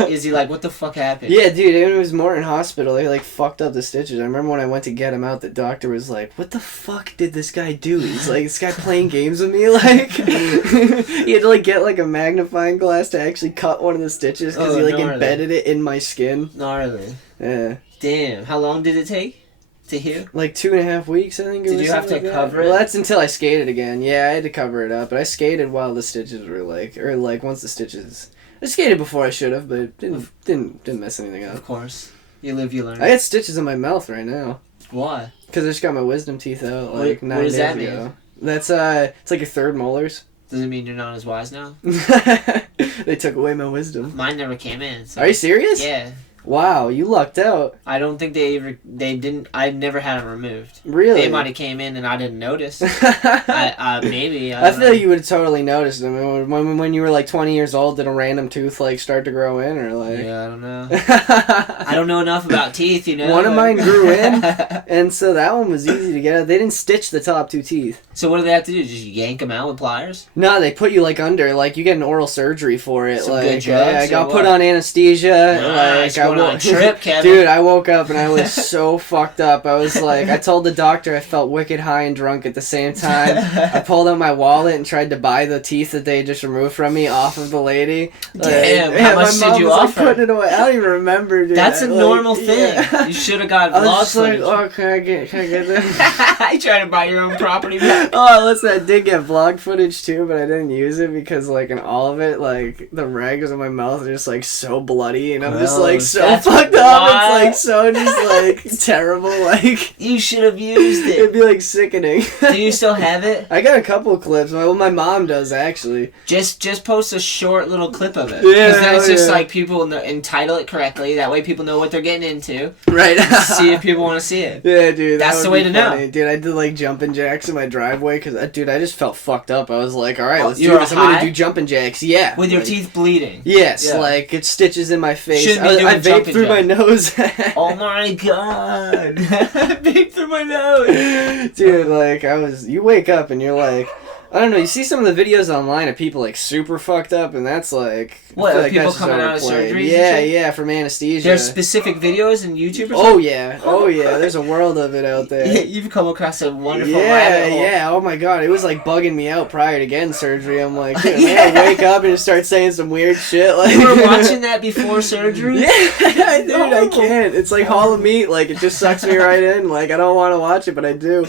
Is he like, what the fuck happened? Yeah, dude, it was Morton Hospital. They, like, fucked up the stitches. I remember when I went to get him out, the doctor was like, what the fuck did this guy do? He's like, this guy playing games with me? Like, he had to, like, get, like, a magnifying glass to actually cut one of the stitches because he, like, gnarly. embedded it in my skin. Gnarly. Yeah. Damn. How long did it take to heal? Like 2.5 weeks, I think it was. Did you have to something like cover that. it? Well, that's until I skated again. Yeah, I had to cover it up. But I skated while the stitches were, like, or, like, once the stitches... I skated before I should have, but didn't mess anything up. Of course. You live, you learn. I got stitches in my mouth right now. Why? Because I just got my wisdom teeth out like 9 what does days that ago. mean? That's it's like your third molars. Does it mean you're not as wise now? They took away my wisdom. Mine never came in. So. Are you serious? Yeah. Wow, you lucked out. I don't think they didn't. I never had them removed. Really? They might have came in and I didn't notice. Maybe. I feel like you would have totally noticed them when you were like 20 years old. Did a random tooth like start to grow in, or like? Yeah, I don't know. I don't know enough about teeth, you know. One of mine grew in, and so that one was easy to get out. They didn't stitch the top 2 teeth. So what do they have to do? Just yank them out with pliers? No, they put you like under, like you get an oral surgery for it. Some like good drugs, I got or put what? on anesthesia. Nice, Like I going on a trip, Kevin. Dude, I woke up and I was so fucked up. I was like, I told the doctor I felt wicked high and drunk at the same time. I pulled out my wallet and tried to buy the teeth that they just removed from me off of the lady. Damn, how much did you offer? Putting it away. I don't even remember, dude. That's a normal thing. You should have got I was vlog just like, footage. oh, can I get that? You trying to buy your own property back? Oh, listen, I did get vlog footage too, but I didn't use it because, like, in all of it, like, the rags in my mouth are just, like, so bloody, and I'm just, like, so fucked up. It's, like, so just, like, terrible, like... You should have used it. It'd be, like, sickening. Do you still have it? I got a couple of clips. Well, my mom does, actually. Just post a short little clip of it. Yeah, Because then it's just, like, people entitle it correctly. That way people know what they're getting into. Right. See if people want to see it. Yeah, dude. That's the way to know. Dude, I did, like, jumping jacks in my driveway, because, dude, I just felt fucked up. I was like, all right, let's do this. I'm going to do jumping jacks. Yeah. With your teeth bleeding. Yes, like, it's stitches in my face. Shouldn't be doing I vape through my nose. Oh my god. Vape through my nose. Dude, like, you wake up and you're like, I don't know, you see some of the videos online of people, like, super fucked up, and that's, like... What, like people that's coming out of surgeries? Yeah, from anesthesia. There's specific videos in YouTube or something? Oh, yeah, there's a world of it out there. You've come across a wonderful rabbit hole. Yeah, oh my god, it was, like, bugging me out prior to getting surgery. I'm like, dude, I gotta wake up and just start saying some weird shit, like... You were watching that before surgery? Yeah, dude, I can't. It's like Hall of Meat, like, it just sucks me right in. Like, I don't want to watch it, but I do.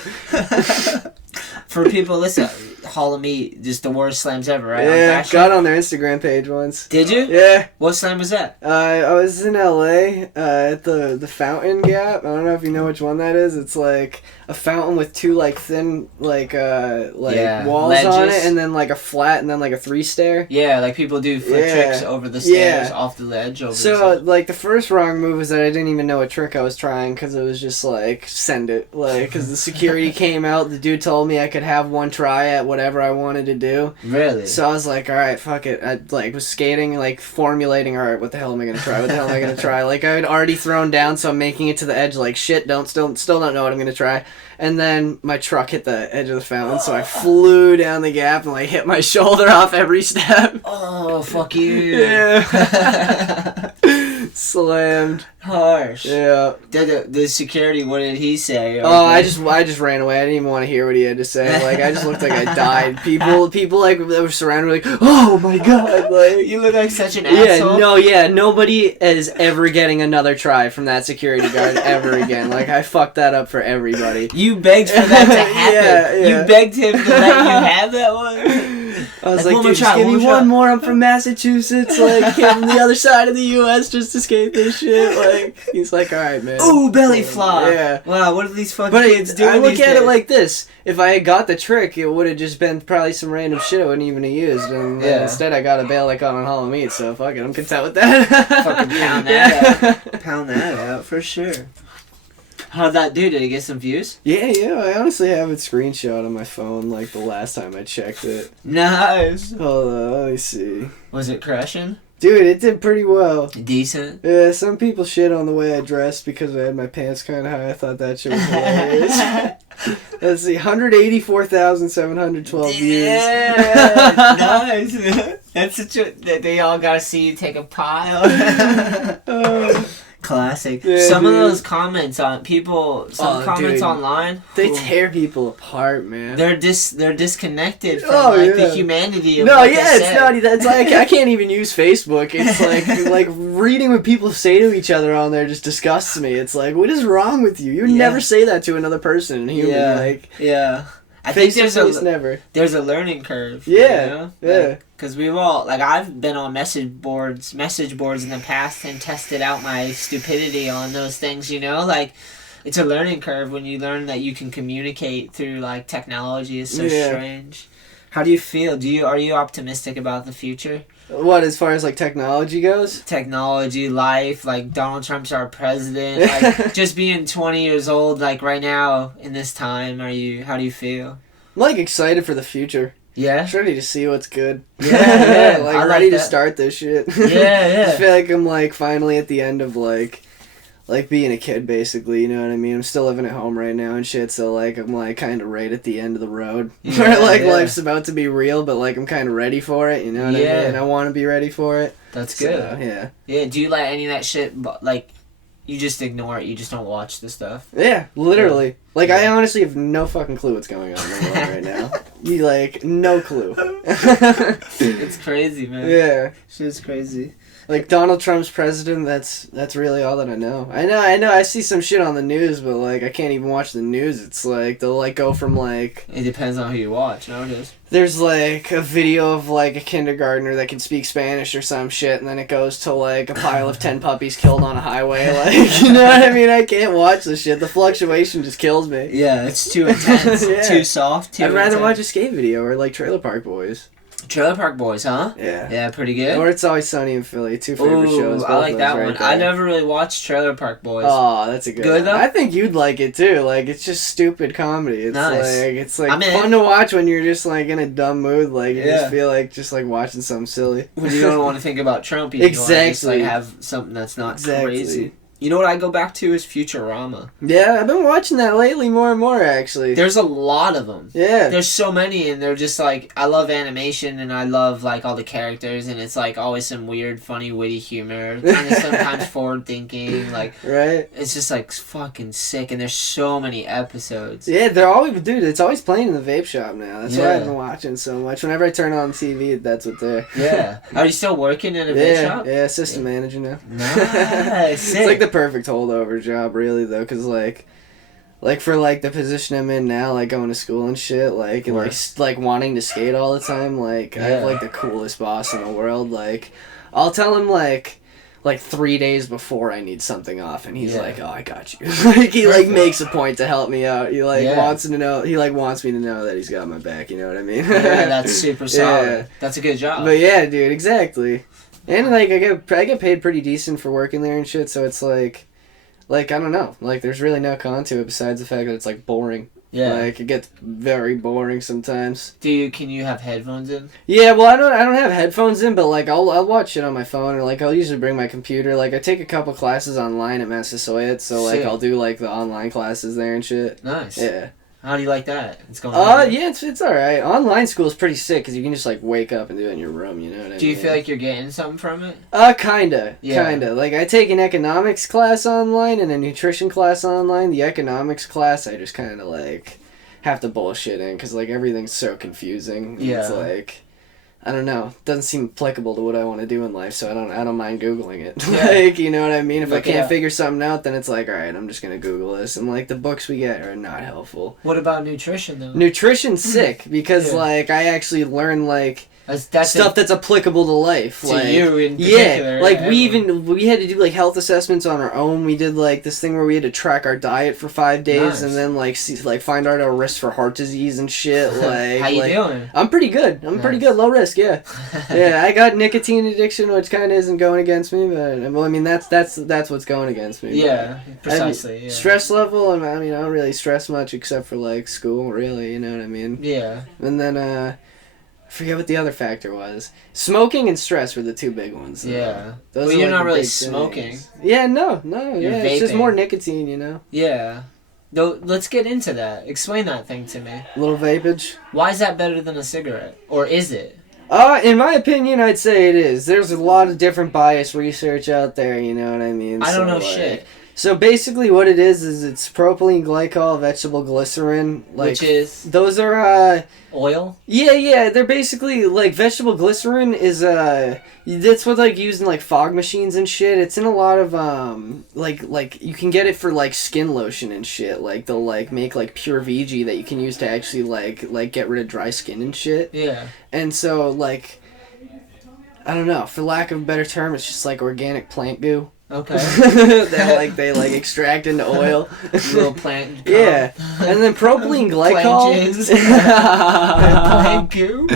For people, listen... Hall of Meat, just the worst slams ever, right? Yeah, got on their Instagram page once. Did you? Yeah. What slam was that? I was in LA at the Fountain Gap. I don't know if you know which one that is. It's like a fountain with two like thin like walls ledges on it, and then like a flat, and then like a 3-stair. Yeah, like people do flip tricks over the stairs, off the ledge. Like the first wrong move was that I didn't even know what trick I was trying, because it was just like send it, like because the security came out. The dude told me I could have one try at whatever I wanted to do. Really? So I was like, all right, fuck it. I like was skating, like formulating. All right, what the hell am I gonna try? What the hell am I gonna try? Like I had already thrown down, so I'm making it to the edge. Like shit, still don't know what I'm gonna try. And then my truck hit the edge of the fountain, so I flew down the gap and like hit my shoulder off every step. Oh, fuck you. Yeah. Slammed. Harsh. Yeah. The security, what did he say? Oh, I just ran away. I didn't even want to hear what he had to say. Like I just looked like I died. People like that were surrounded were like, oh my god, like you look like such an asshole. Nobody is ever getting another try from that security guard ever again. Like I fucked that up for everybody. You begged for that to happen. Yeah. You begged him to let you have that one. I was like, dude, just give me one more. I'm from Massachusetts. Like, came from the other side of the U.S. just to skate this shit. Like, he's like, all right, man. Ooh, belly flop. Yeah. Wow, what are these fucking kids doing? I look at it like this. If I had got the trick, it would have just been probably some random shit I wouldn't even have used. And instead, I got a bail like on Hall of Meat. So, fuck it. I'm content with that. Fucking pound that out. Pound that out, for sure. How'd that do? Did it get some views? Yeah. I honestly have it screenshot on my phone, like, the last time I checked it. Nice. Hold on, let me see. Was it crushing? Dude, it did pretty well. Decent? Yeah, some people shit on the way I dressed because I had my pants kind of high. I thought that shit was hilarious. Let's see, 184,712 views. Yeah, nice. That's such a... They all gotta see you take a pile. Classic. Yeah, some dude. of those comments on people, comments online, they tear people apart, man. They're disconnected from the humanity of what it's they not. say. It's like I can't even use Facebook. It's like reading what people say to each other on there just disgusts me. It's like, what is wrong with you? You would never say that to another person. Human, I think there's a learning curve. Yeah. Because we've all, like, I've been on message boards in the past and tested out my stupidity on those things, you know? Like, it's a learning curve when you learn that you can communicate through, like, technology is so strange. How do you feel? Are you optimistic about the future? What, as far as, like, technology goes? Technology, life, like, Donald Trump's our president. Like, just being 20 years old, like, right now, in this time, how do you feel? I'm, like, excited for the future. Yeah? Just ready to see what's good. Yeah. Like, ready to start this shit. Yeah. I feel like I'm, like, finally at the end of, like like being a kid, basically, you know what I mean? I'm still living at home right now and shit, so like I'm like kind of right at the end of the road where like life's about to be real, but like I'm kind of ready for it, you know what I mean? I want to be ready for it. That's good. So, yeah. Yeah, do you like any of that shit, like, you just ignore it, you just don't watch the stuff? Yeah, literally. Yeah. Like, I honestly have no fucking clue what's going on in the world right now. You, like, no clue. It's crazy, man. Yeah. Shit's crazy. Like, Donald Trump's president, that's really all that I know. I know, I see some shit on the news, but, like, I can't even watch the news. It's, like, they'll, like, go from, like... It depends on who you watch nowadays. There's, like, a video of, like, a kindergartner that can speak Spanish or some shit, and then it goes to, like, a pile of 10 puppies killed on a highway. Like, you know what I mean? I can't watch this shit. The fluctuation just kills me. Yeah, it's too intense, too soft, I'd rather watch a skate video or, like, Trailer Park Boys. Trailer Park Boys, huh? Yeah. Yeah, pretty good. Or It's Always Sunny in Philly. Two favorite shows. I like that right one. there. I never really watched Trailer Park Boys. Oh, that's a good one. Though? I think you'd like it too. Like, it's just stupid comedy. It's nice. Like fun to watch when you're just like in a dumb mood. Like you just feel like watching something silly. When you don't want to think about Trump, you exactly. want to just like have something that's not crazy. You know what I go back to is Futurama. Yeah, I've been watching that lately more and more, actually. There's a lot of them. Yeah. There's so many, and they're just, like, I love animation, and I love, like, all the characters, and it's, like, always some weird, funny, witty humor. Kind of sometimes forward-thinking, like... Right. It's just, like, fucking sick, and there's so many episodes. Yeah, they're always... Dude, it's always playing in the vape shop now. That's why I've been watching so much. Whenever I turn on TV, that's what they're... Yeah. Are you still working in a vape shop? Yeah, assistant manager now. Nice. It's, like, the perfect holdover job, really, though, because like for like the position I'm in now, like going to school and shit, like and like wanting to skate all the time, like I have like the coolest boss in the world. Like I'll tell him like 3 days before I need something off, and he's like, "Oh, I got you." Like he like makes a point to help me out. He like wants to know. He like wants me to know that he's got my back. You know what I mean? Yeah, that's super solid. Yeah. That's a good job. But yeah, dude, exactly. And like I get paid pretty decent for working there and shit, so it's like I don't know, like there's really no con to it besides the fact that it's like boring. Yeah. Like it gets very boring sometimes. Can you have headphones in? Yeah, well I don't have headphones in, but like I'll watch shit on my phone, or like I'll usually bring my computer. Like I take a couple classes online at Massasoit, so like I'll do like the online classes there and shit. Nice. Yeah. How do you like that? It's going on. Yeah, it's alright. Online school is pretty sick because you can just like wake up and do it in your room, you know what I mean? Do you feel like you're getting something from it? Kinda. Like I take an economics class online and a nutrition class online. The economics class I just kind of like have to bullshit in because like everything's so confusing. Yeah. It's like, I don't know. It doesn't seem applicable to what I want to do in life, so I don't mind Googling it. Yeah. Like, you know what I mean? If I can't figure something out, then it's like, alright, I'm just gonna Google this. And like the books we get are not helpful. What about nutrition though? Nutrition's sick because like I actually learn like that's stuff that's applicable to life. To like, you in particular. Yeah, like we had to do like health assessments on our own. We did like this thing where we had to track our diet for 5 days and then like find out our risk for heart disease and shit. Like how you doing? I'm pretty good. I'm pretty good. Low risk. Yeah. Yeah. I got nicotine addiction, which kind of isn't going against me, but well, I mean that's what's going against me. Yeah, precisely. Stress level. I mean, I don't really stress much except for like school. Really, you know what I mean? Yeah. And then I forget what the other factor was. Smoking and stress were the two big ones. Yeah. Those well, you're like not really smoking. Things. Yeah, no. You're vaping. It's just more nicotine, you know? Yeah. Though, let's get into that. Explain that thing to me. A little vapage. Why is that better than a cigarette? Or is it? In my opinion, I'd say it is. There's a lot of different bias research out there, you know what I mean? I don't know shit. So basically what it is it's propylene glycol, vegetable glycerin. Like, which is? Those are, oil? Yeah, they're basically, like, vegetable glycerin is, that's what, like, used in, like, fog machines and shit. It's in a lot of, like, you can get it for, like, skin lotion and shit. Like, they'll, like, make, like, pure VG that you can use to actually, like, get rid of dry skin and shit. Yeah. And so, like, I don't know, for lack of a better term, it's just, like, organic plant goo. Okay. they extract into oil. Little plant. Yeah. And then propylene glycol. Plant goo.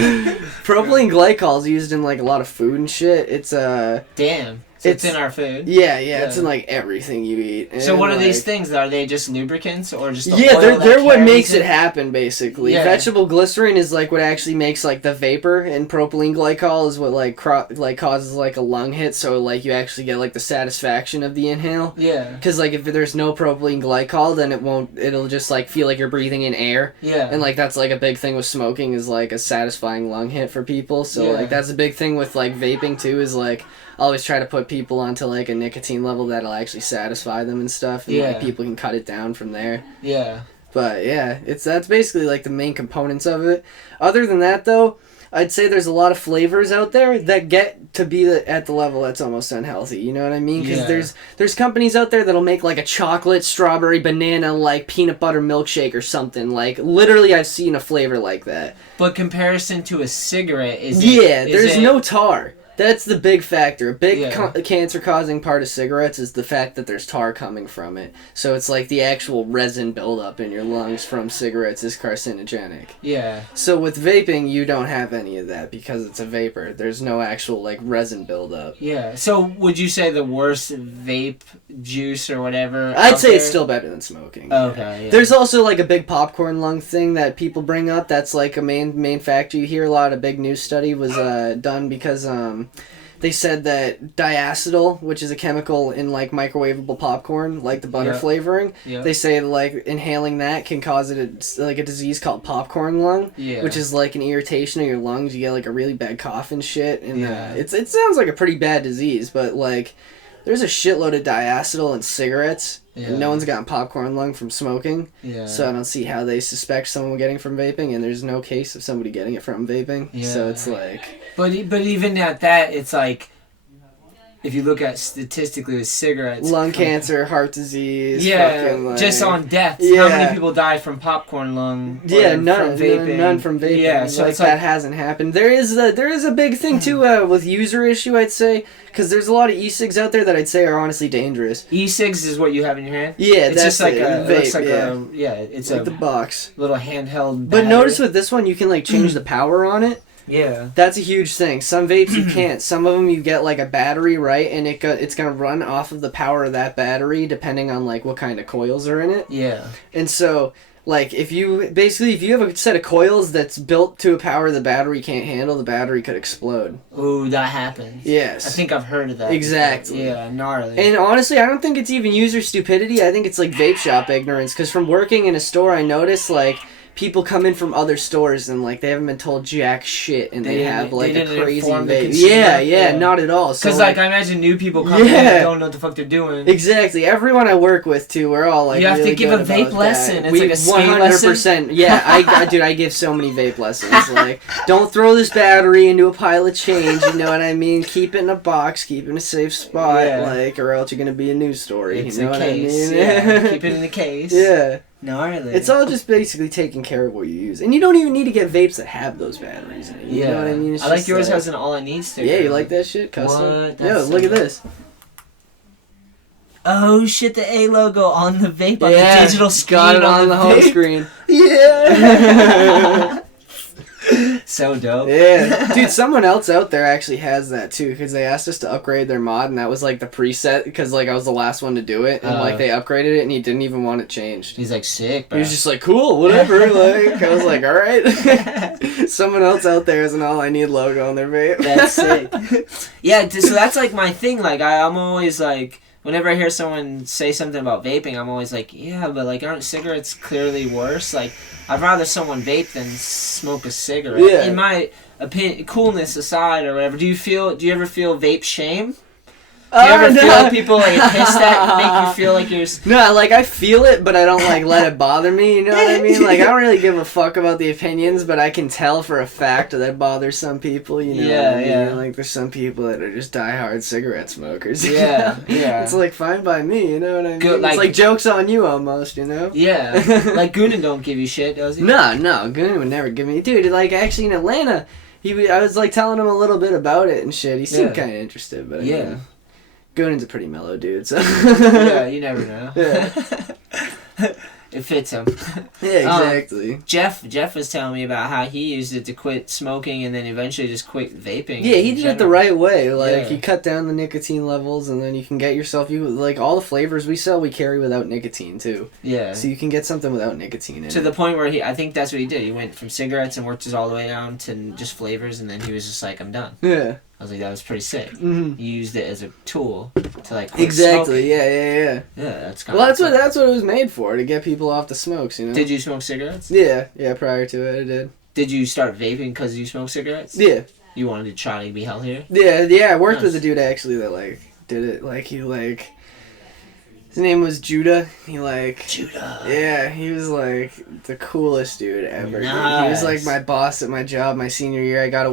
Propylene glycol is used in like a lot of food and shit. It's Damn. So it's in our food. Yeah, it's in like everything you eat. And so what are like, these things? Are they just lubricants or just the yeah? oil They're what makes it it happen basically. Yeah. Vegetable glycerin is like what actually makes like the vapor, and propylene glycol is what like causes like a lung hit. So like you actually get like the satisfaction of the inhale. Yeah. Because like if there's no propylene glycol, then it'll just like feel like you're breathing in air. Yeah. And like that's like a big thing with smoking is like a satisfying lung hit for people. So like that's a big thing with like vaping too is like. I always try to put people onto like a nicotine level that'll actually satisfy them and stuff, and like people can cut it down from there. Yeah. But yeah, that's basically like the main components of it. Other than that, though, I'd say there's a lot of flavors out there that get to be at the level that's almost unhealthy. You know what I mean? Because there's companies out there that'll make like a chocolate, strawberry, banana, like peanut butter milkshake or something. Like literally, I've seen a flavor like that. But comparison to a cigarette is there's no tar. That's the big factor. A big cancer-causing part of cigarettes is the fact that there's tar coming from it. So it's like the actual resin buildup in your lungs from cigarettes is carcinogenic. Yeah. So with vaping, you don't have any of that because it's a vapor. There's no actual like resin buildup. Yeah. So would you say the worst vape juice or whatever? I'd say it's still better than smoking. Okay. Yeah. There's also like a big popcorn lung thing that people bring up. That's like a main factor. You hear a lot. A big news study was done because they said that diacetyl, which is a chemical in like microwavable popcorn, like the butter flavoring, they say like inhaling that can cause a disease called popcorn lung, which is like an irritation of your lungs. You get like a really bad cough and shit, and it sounds like a pretty bad disease, but like there's a shitload of diacetyl in cigarettes. And no one's gotten popcorn lung from smoking, so I don't see how they suspect someone getting it from vaping, and there's no case of somebody getting it from vaping, so it's like... But even at that, it's like, if you look at statistically with cigarettes... Lung cancer, heart disease, fucking, like, just on deaths. How many people die from popcorn lung? None. From vaping? None from vaping. Yeah, so like, that hasn't happened. There is a big thing, too, with user issue, I'd say, because there's a lot of e-cigs out there that I'd say are honestly dangerous. E-cigs is what you have in your hand? Yeah, it's that's just like it. It looks like it's like the box. Little handheld But notice with this one, you can like change the power on it. Yeah. That's a huge thing. Some vapes you can't. Some of them you get like a battery, right? And it's going to run off of the power of that battery depending on like what kind of coils are in it. Yeah. And so... Like, if you have a set of coils that's built to a power the battery can't handle, the battery could explode. Ooh, that happens. Yes. I think I've heard of that. Exactly. Before. Yeah, gnarly. And honestly, I don't think it's even user stupidity. I think it's, like, vape shop ignorance. Because from working in a store, I noticed, like... People come in from other stores and like they haven't been told jack shit and they have like a crazy vape. Yeah, not at all. Because like I imagine new people come in and don't know what the fuck they're doing. Exactly. Everyone I work with too, we're all like. You have really to give a vape lesson. It's like a skate 100%. Yeah, I give so many vape lessons. Like, don't throw this battery into a pile of change. You know what I mean? Keep it in a box. Keep it in a safe spot. Like, or else you're gonna be a news story. It's you know a what case. I mean? Yeah. Keep it in the case. Yeah. Gnarly. It's all just basically taking care of what you use. And you don't even need to get vapes that have those batteries in it. You know what I mean? It's I like yours has an all I need sticker. Yeah, you like that shit? Custom? What? Yeah, look at this. Oh shit, the A logo on the vape on the digital screen. Got it on the home screen. Yeah. So dope. Yeah. Dude, someone else out there actually has that too, because they asked us to upgrade their mod, and that was like the preset, because like I was the last one to do it, and like they upgraded it, and he didn't even want it changed. He's like, sick, bro. He was just like, cool, whatever. Like, I was like, alright. Someone else out there has an All I Need logo on their vape. That's sick. Yeah, so that's like my thing. Like, I'm always like, whenever I hear someone say something about vaping, I'm always like, yeah, but like, aren't cigarettes clearly worse? Like, I'd rather someone vape than smoke a cigarette. Yeah. In my opinion, coolness aside or whatever, do you ever feel vape shame? Do you ever feel people like pissed at make you feel like you're... No, like I feel it, but I don't like let it bother me, you know what I mean? Like I don't really give a fuck about the opinions, but I can tell for a fact that bothers some people, you know what I mean? Like there's some people that are just diehard cigarette smokers. Yeah. It's like fine by me, you know what I mean? Good, it's like joke's on you almost, you know? Yeah. Like Goonan don't give you shit, does he? No, Goonan would never give me... Dude, like actually in Atlanta, I was like telling him a little bit about it and shit. He seemed kind of interested, but Goonan's a pretty mellow dude, so... Yeah, you never know. Yeah. It fits him. Yeah, exactly. Jeff was telling me about how he used it to quit smoking and then eventually just quit vaping. Yeah, he did it the right way. Like, Yeah. he cut down the nicotine levels, and then you can get yourself, like, all the flavors we sell, we carry without nicotine, too. Yeah. So you can get something without nicotine in To it. the point where I think that's what he did. He went from cigarettes and worked his all the way down to just flavors, and then he was just like, I'm done. Yeah. I was like, that was pretty sick. Mm-hmm. He used it as a tool to like quit Exactly. smoking. Yeah. Yeah, that's kind Well, of that's what it was made for, to get people off the smokes, you know? Did you smoke cigarettes? Yeah, prior to it, I did. Did you start vaping because you smoked cigarettes? Yeah. You wanted to try to be healthier? Yeah, I worked Nice. with a dude, actually, that, like, did it. Like, he, like... His name was Judah. Judah. Yeah, he was, like, the coolest dude ever. Dude. Nice. He was, like, my boss at my job my senior year. I got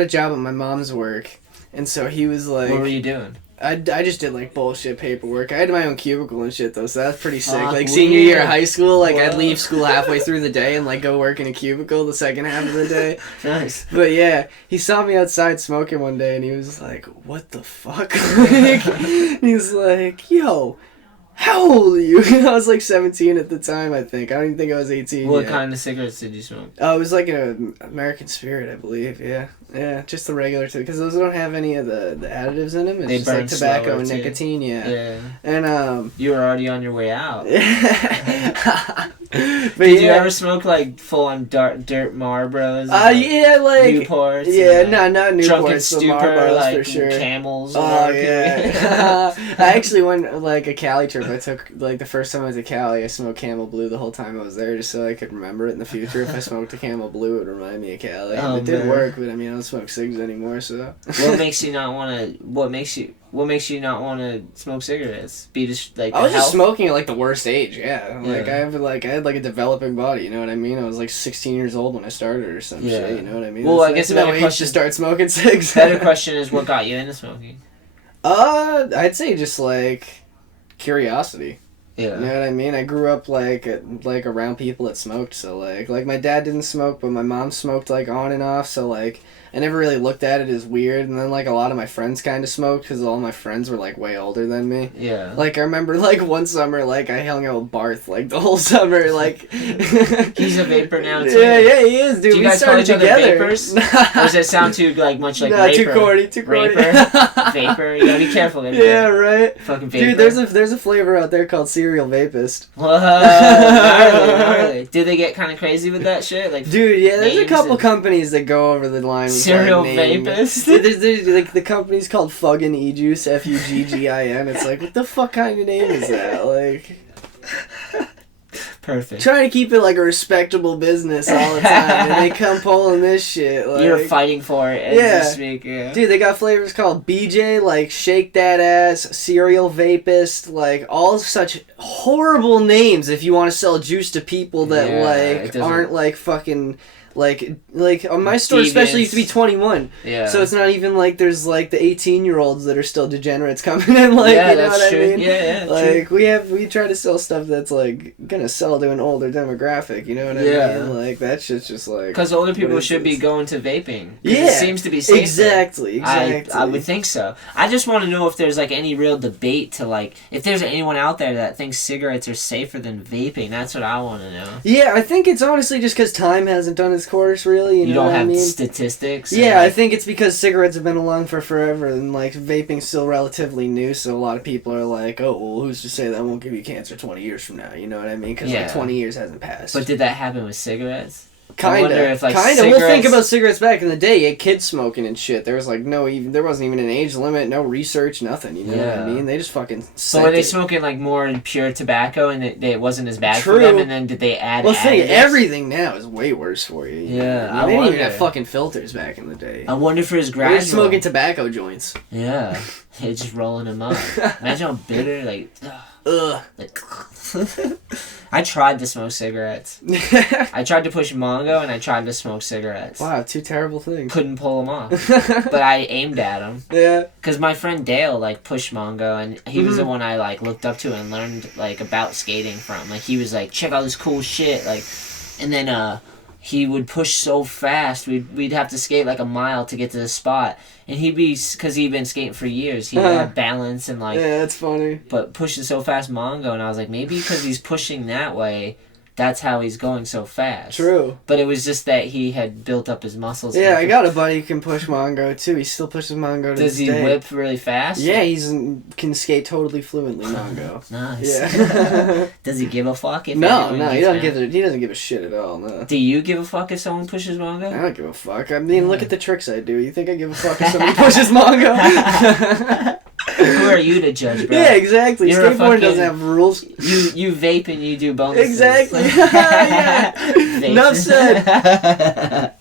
a job at my mom's work. And so he was, like... What were you doing? I just did, like, bullshit paperwork. I had my own cubicle and shit, though, so that's pretty sick. Fuck, Like, senior year of weird. high school, like, I'd Whoa. leave school halfway through the day and, like, go work in a cubicle the second half of the day. Nice. But, yeah, he saw me outside smoking one day, and he was like, what the fuck? Like, he was like, yo... How old are you? I was like 17 at the time, I think. I don't even think I was 18 What yet. kind of cigarettes did you smoke? Oh, it was like an American Spirit, I believe, yeah. Yeah, just the regular, because those don't have any of the additives in them. It's They just like burn tobacco slower, and too. nicotine, yeah. Yeah. And, You were already on your way out. but Did yeah. you ever smoke like full on dirt Marlboros? Yeah, like... Newports? Yeah, and, like, not Drunken Newports, the Stupor, Marlboros like for sure. Camels. Oh, whatever. yeah. I actually went, like, a Cali trip. I took, like, the first time I was at Cali, I smoked Camel Blue the whole time I was there, just so I could remember it in the future. If I smoked a Camel Blue, it would remind me of Cali. Oh, It did man. work, but, I mean, I don't smoke cigs anymore, so... What makes you not want to? What makes you not want to smoke cigarettes? Be just like I was a just health- smoking at, like, the worst age, yeah. Like, Yeah. I had, like, a developing body, you know what I mean? I was, like, 16 years old when I started or some Yeah. shit, you know what I mean? Well, I That's guess a no better age question- to start smoking cigs. Better question is, what got you into smoking? I'd say just, like, curiosity. Yeah. You know what I mean? I grew up like around people that smoked, so like my dad didn't smoke, but my mom smoked like on and off, so like I never really looked at it as weird. And then like a lot of my friends kind of smoked because all my friends were like way older than me. Yeah. Like I remember like one summer like I hung out with Barth like the whole summer like. He's a vapor now too. Yeah, he is, dude. Do you We guys call started each other together. vapors? Or does it sound too like much like Nah, too raper? corny. Raper, vapor. You gotta be careful. There, Yeah, right. Fucking vapor. Dude, there's a flavor out there called Serial Vapist. Whoa, gnarly. Do they get kind of crazy with that shit? Like, Dude, yeah, there's a names couple and- companies that go over the line with Serial like, name. Vapist? Dude, there's like the company's called Fuggin' E-Juice, Fuggin. It's like, what the fuck kind of name is that? Like, perfect. trying to keep it like a respectable business all the time, and they come pulling this shit. Like, You're fighting for it as Yeah. you speak. Yeah. Dude, they got flavors called BJ, like Shake That Ass, Serial Vapist, like all such horrible names if you want to sell juice to people that Yeah, it like doesn't- aren't like fucking like my store especially used to be 21. Yeah. So it's not even like there's like the 18-year-olds that are still degenerates coming in like Yeah, you know that's what true. I mean? Yeah, Like we try to sell stuff that's like gonna sell to an older demographic, you know what I Yeah. mean? Like that shit's just like Because older people what is should be this? going to vaping. 'Cause Yeah, It seems to be safer. Exactly. I would think so. I just want to know if there's like any real debate to like if there's anyone out there that thinks cigarettes are safer than vaping. That's what I want to know. Yeah, I think it's honestly just because time hasn't done its course, really. You know don't what have I mean? statistics. Yeah, and, I like, think it's because cigarettes have been along for forever, and like vaping's still relatively new. So a lot of people are like, "Oh, well, who's to say that won't give you cancer 20 years from now?" You know what I mean? Because Yeah. like 20 years hasn't passed. But did that happen with cigarettes? I Kinda, wonder if, like, kinda. We'll think cigarettes- about cigarettes back in the day. You had kids smoking and shit. There was like there wasn't even an age limit, no research, nothing. You know what Yeah. I mean? They just fucking. So were they sent it. smoking like more pure tobacco and it wasn't as bad for True. them? And then did they add? Well, think additives? everything now is way worse for you. You Yeah, know? I they didn't even wonder. have fucking filters back in the day. I wonder if it was They gradual. were smoking tobacco joints. Yeah, it's just rolling them up. Imagine how bitter, like. Ugh. Like, I tried to smoke cigarettes. I tried to push Mongo and I tried to smoke cigarettes. Wow, two terrible things. Couldn't pull them off. But I aimed at them. Yeah. Because my friend Dale, like, pushed Mongo, and he was Mhm. the one I, like, looked up to and learned, like, about skating from. Like, he was like, check out this cool shit, like, and then, he would push so fast. We'd have to skate like a mile to get to the spot, and he'd be, because he'd been skating for years, he had balance and like. Yeah, that's funny. But pushing so fast Mongo, and I was like, maybe because he's pushing that way, that's how he's going so fast. True. But it was just that he had built up his muscles. Yeah, I got a buddy who can push Mongo too. He still pushes Mongo to Does this he day. whip really fast? Yeah, can skate totally fluently Mongo. Nice. Yeah. Does he give a fuck if No, anyone he gets doesn't mad? he doesn't give a shit at all. No. Do you give a fuck if someone pushes Mongo? I don't give a fuck. I mean, look at the tricks I do. You think I give a fuck if somebody pushes Mongo? Who are you to judge, bro? Yeah, exactly. You're a Skateboarding fucking- doesn't have rules. You vape and you do bonuses. Exactly. Yeah. Vape. Enough said.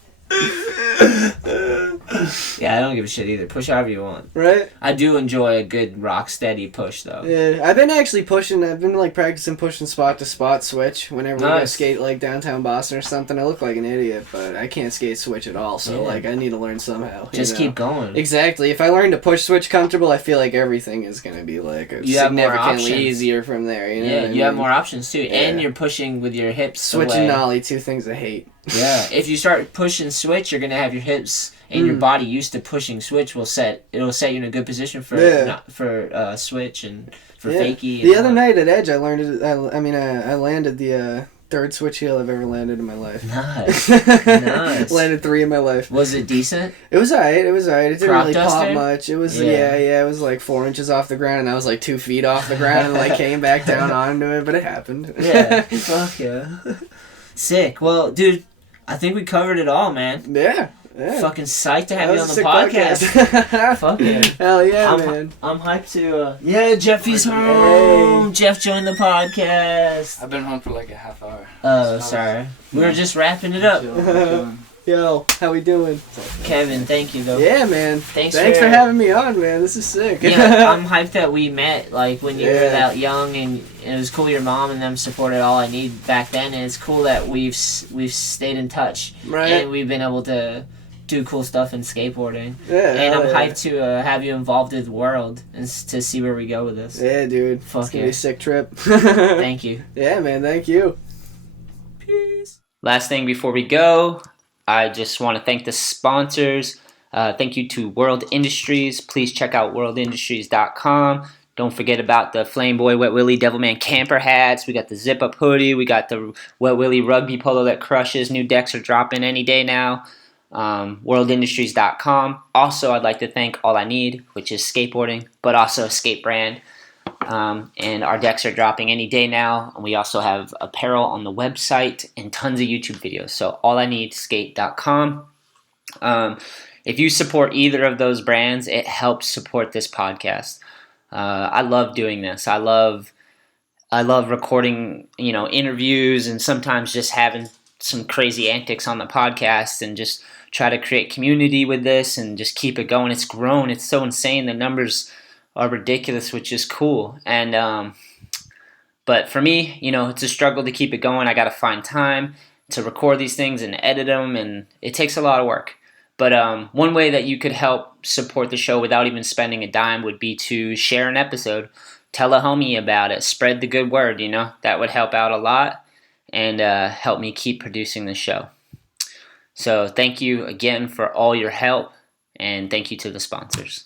Yeah, I don't give a shit either. Push however you want. Right? I do enjoy a good rock steady push though. Yeah, I've been actually pushing. I've been like practicing pushing spot to spot switch whenever we go Nice. skate like downtown Boston or something. I look like an idiot, but I can't skate switch at all. So Yeah. like I need to learn somehow. Just keep going. Exactly. If I learn to push switch comfortable, I feel like everything is gonna be like You have more significantly options. easier from there. You know Yeah, what I you have mean? more options too, and Yeah. you're pushing with your hips. Switch away. and nollie, two things I hate. Yeah, if you start pushing switch, you're gonna have your hips and your body used to pushing switch. It'll set you in a good position for switch and for fakie. The other night at Edge, I learned it. I landed the third switch heel I've ever landed in my life. Nice. Nice. Landed 3 in my life. Was it decent? It was alright. It didn't Crop really pop duster? much. It was Yeah. It was like 4 inches off the ground, and I was like 2 feet off the ground, and like came back down onto it. But it happened. Yeah. Fuck yeah. Sick. Well, dude, I think we covered it all, man. Yeah. Fucking psyched to have That you on was the a podcast. sick Fuck yeah. Hell yeah, man. I'm hyped to. Yeah, Jeffy's home. Jeff joined the podcast. I've been home for like a half hour. Oh, sorry. We were just wrapping it up. Yo, how we doing? Kevin, thank you though. Yeah, man. Thanks for having me on, man. This is sick. Yeah, I'm hyped that we met like when you were Yeah. that young, and it was cool your mom and them supported All I Need back then, and it's cool that we've stayed in touch, Right. and we've been able to do cool stuff in skateboarding. Yeah, and I'm hell yeah. hyped to have you involved in the world and to see where we go with this. Yeah, dude. Fuck It's gonna yeah. be a sick trip. Thank you. Yeah, man. Thank you. Peace. Last thing before we go, I just want to thank the sponsors. Thank you to World Industries. Please check out worldindustries.com. Don't forget about the Flameboy Wet Willie Devilman camper hats. We got the zip up hoodie. We got the Wet Willie rugby polo that crushes. New decks are dropping any day now. Worldindustries.com. Also, I'd like to thank All I Need, which is skateboarding, but also a skate brand. And our decks are dropping any day now. And we also have apparel on the website and tons of YouTube videos. So allineedskate.com. If you support either of those brands, it helps support this podcast. I love doing this. I love recording, interviews, and sometimes just having some crazy antics on the podcast, and just try to create community with this and just keep it going. It's grown. It's so insane. The numbers are ridiculous, which is cool. And but for me, it's a struggle to keep it going. I got to find time to record these things and edit them, and it takes a lot of work. But one way that you could help support the show without even spending a dime would be to share an episode. Tell a homie about it. Spread the good word, That would help out a lot and help me keep producing the show. So thank you again for all your help, and thank you to the sponsors.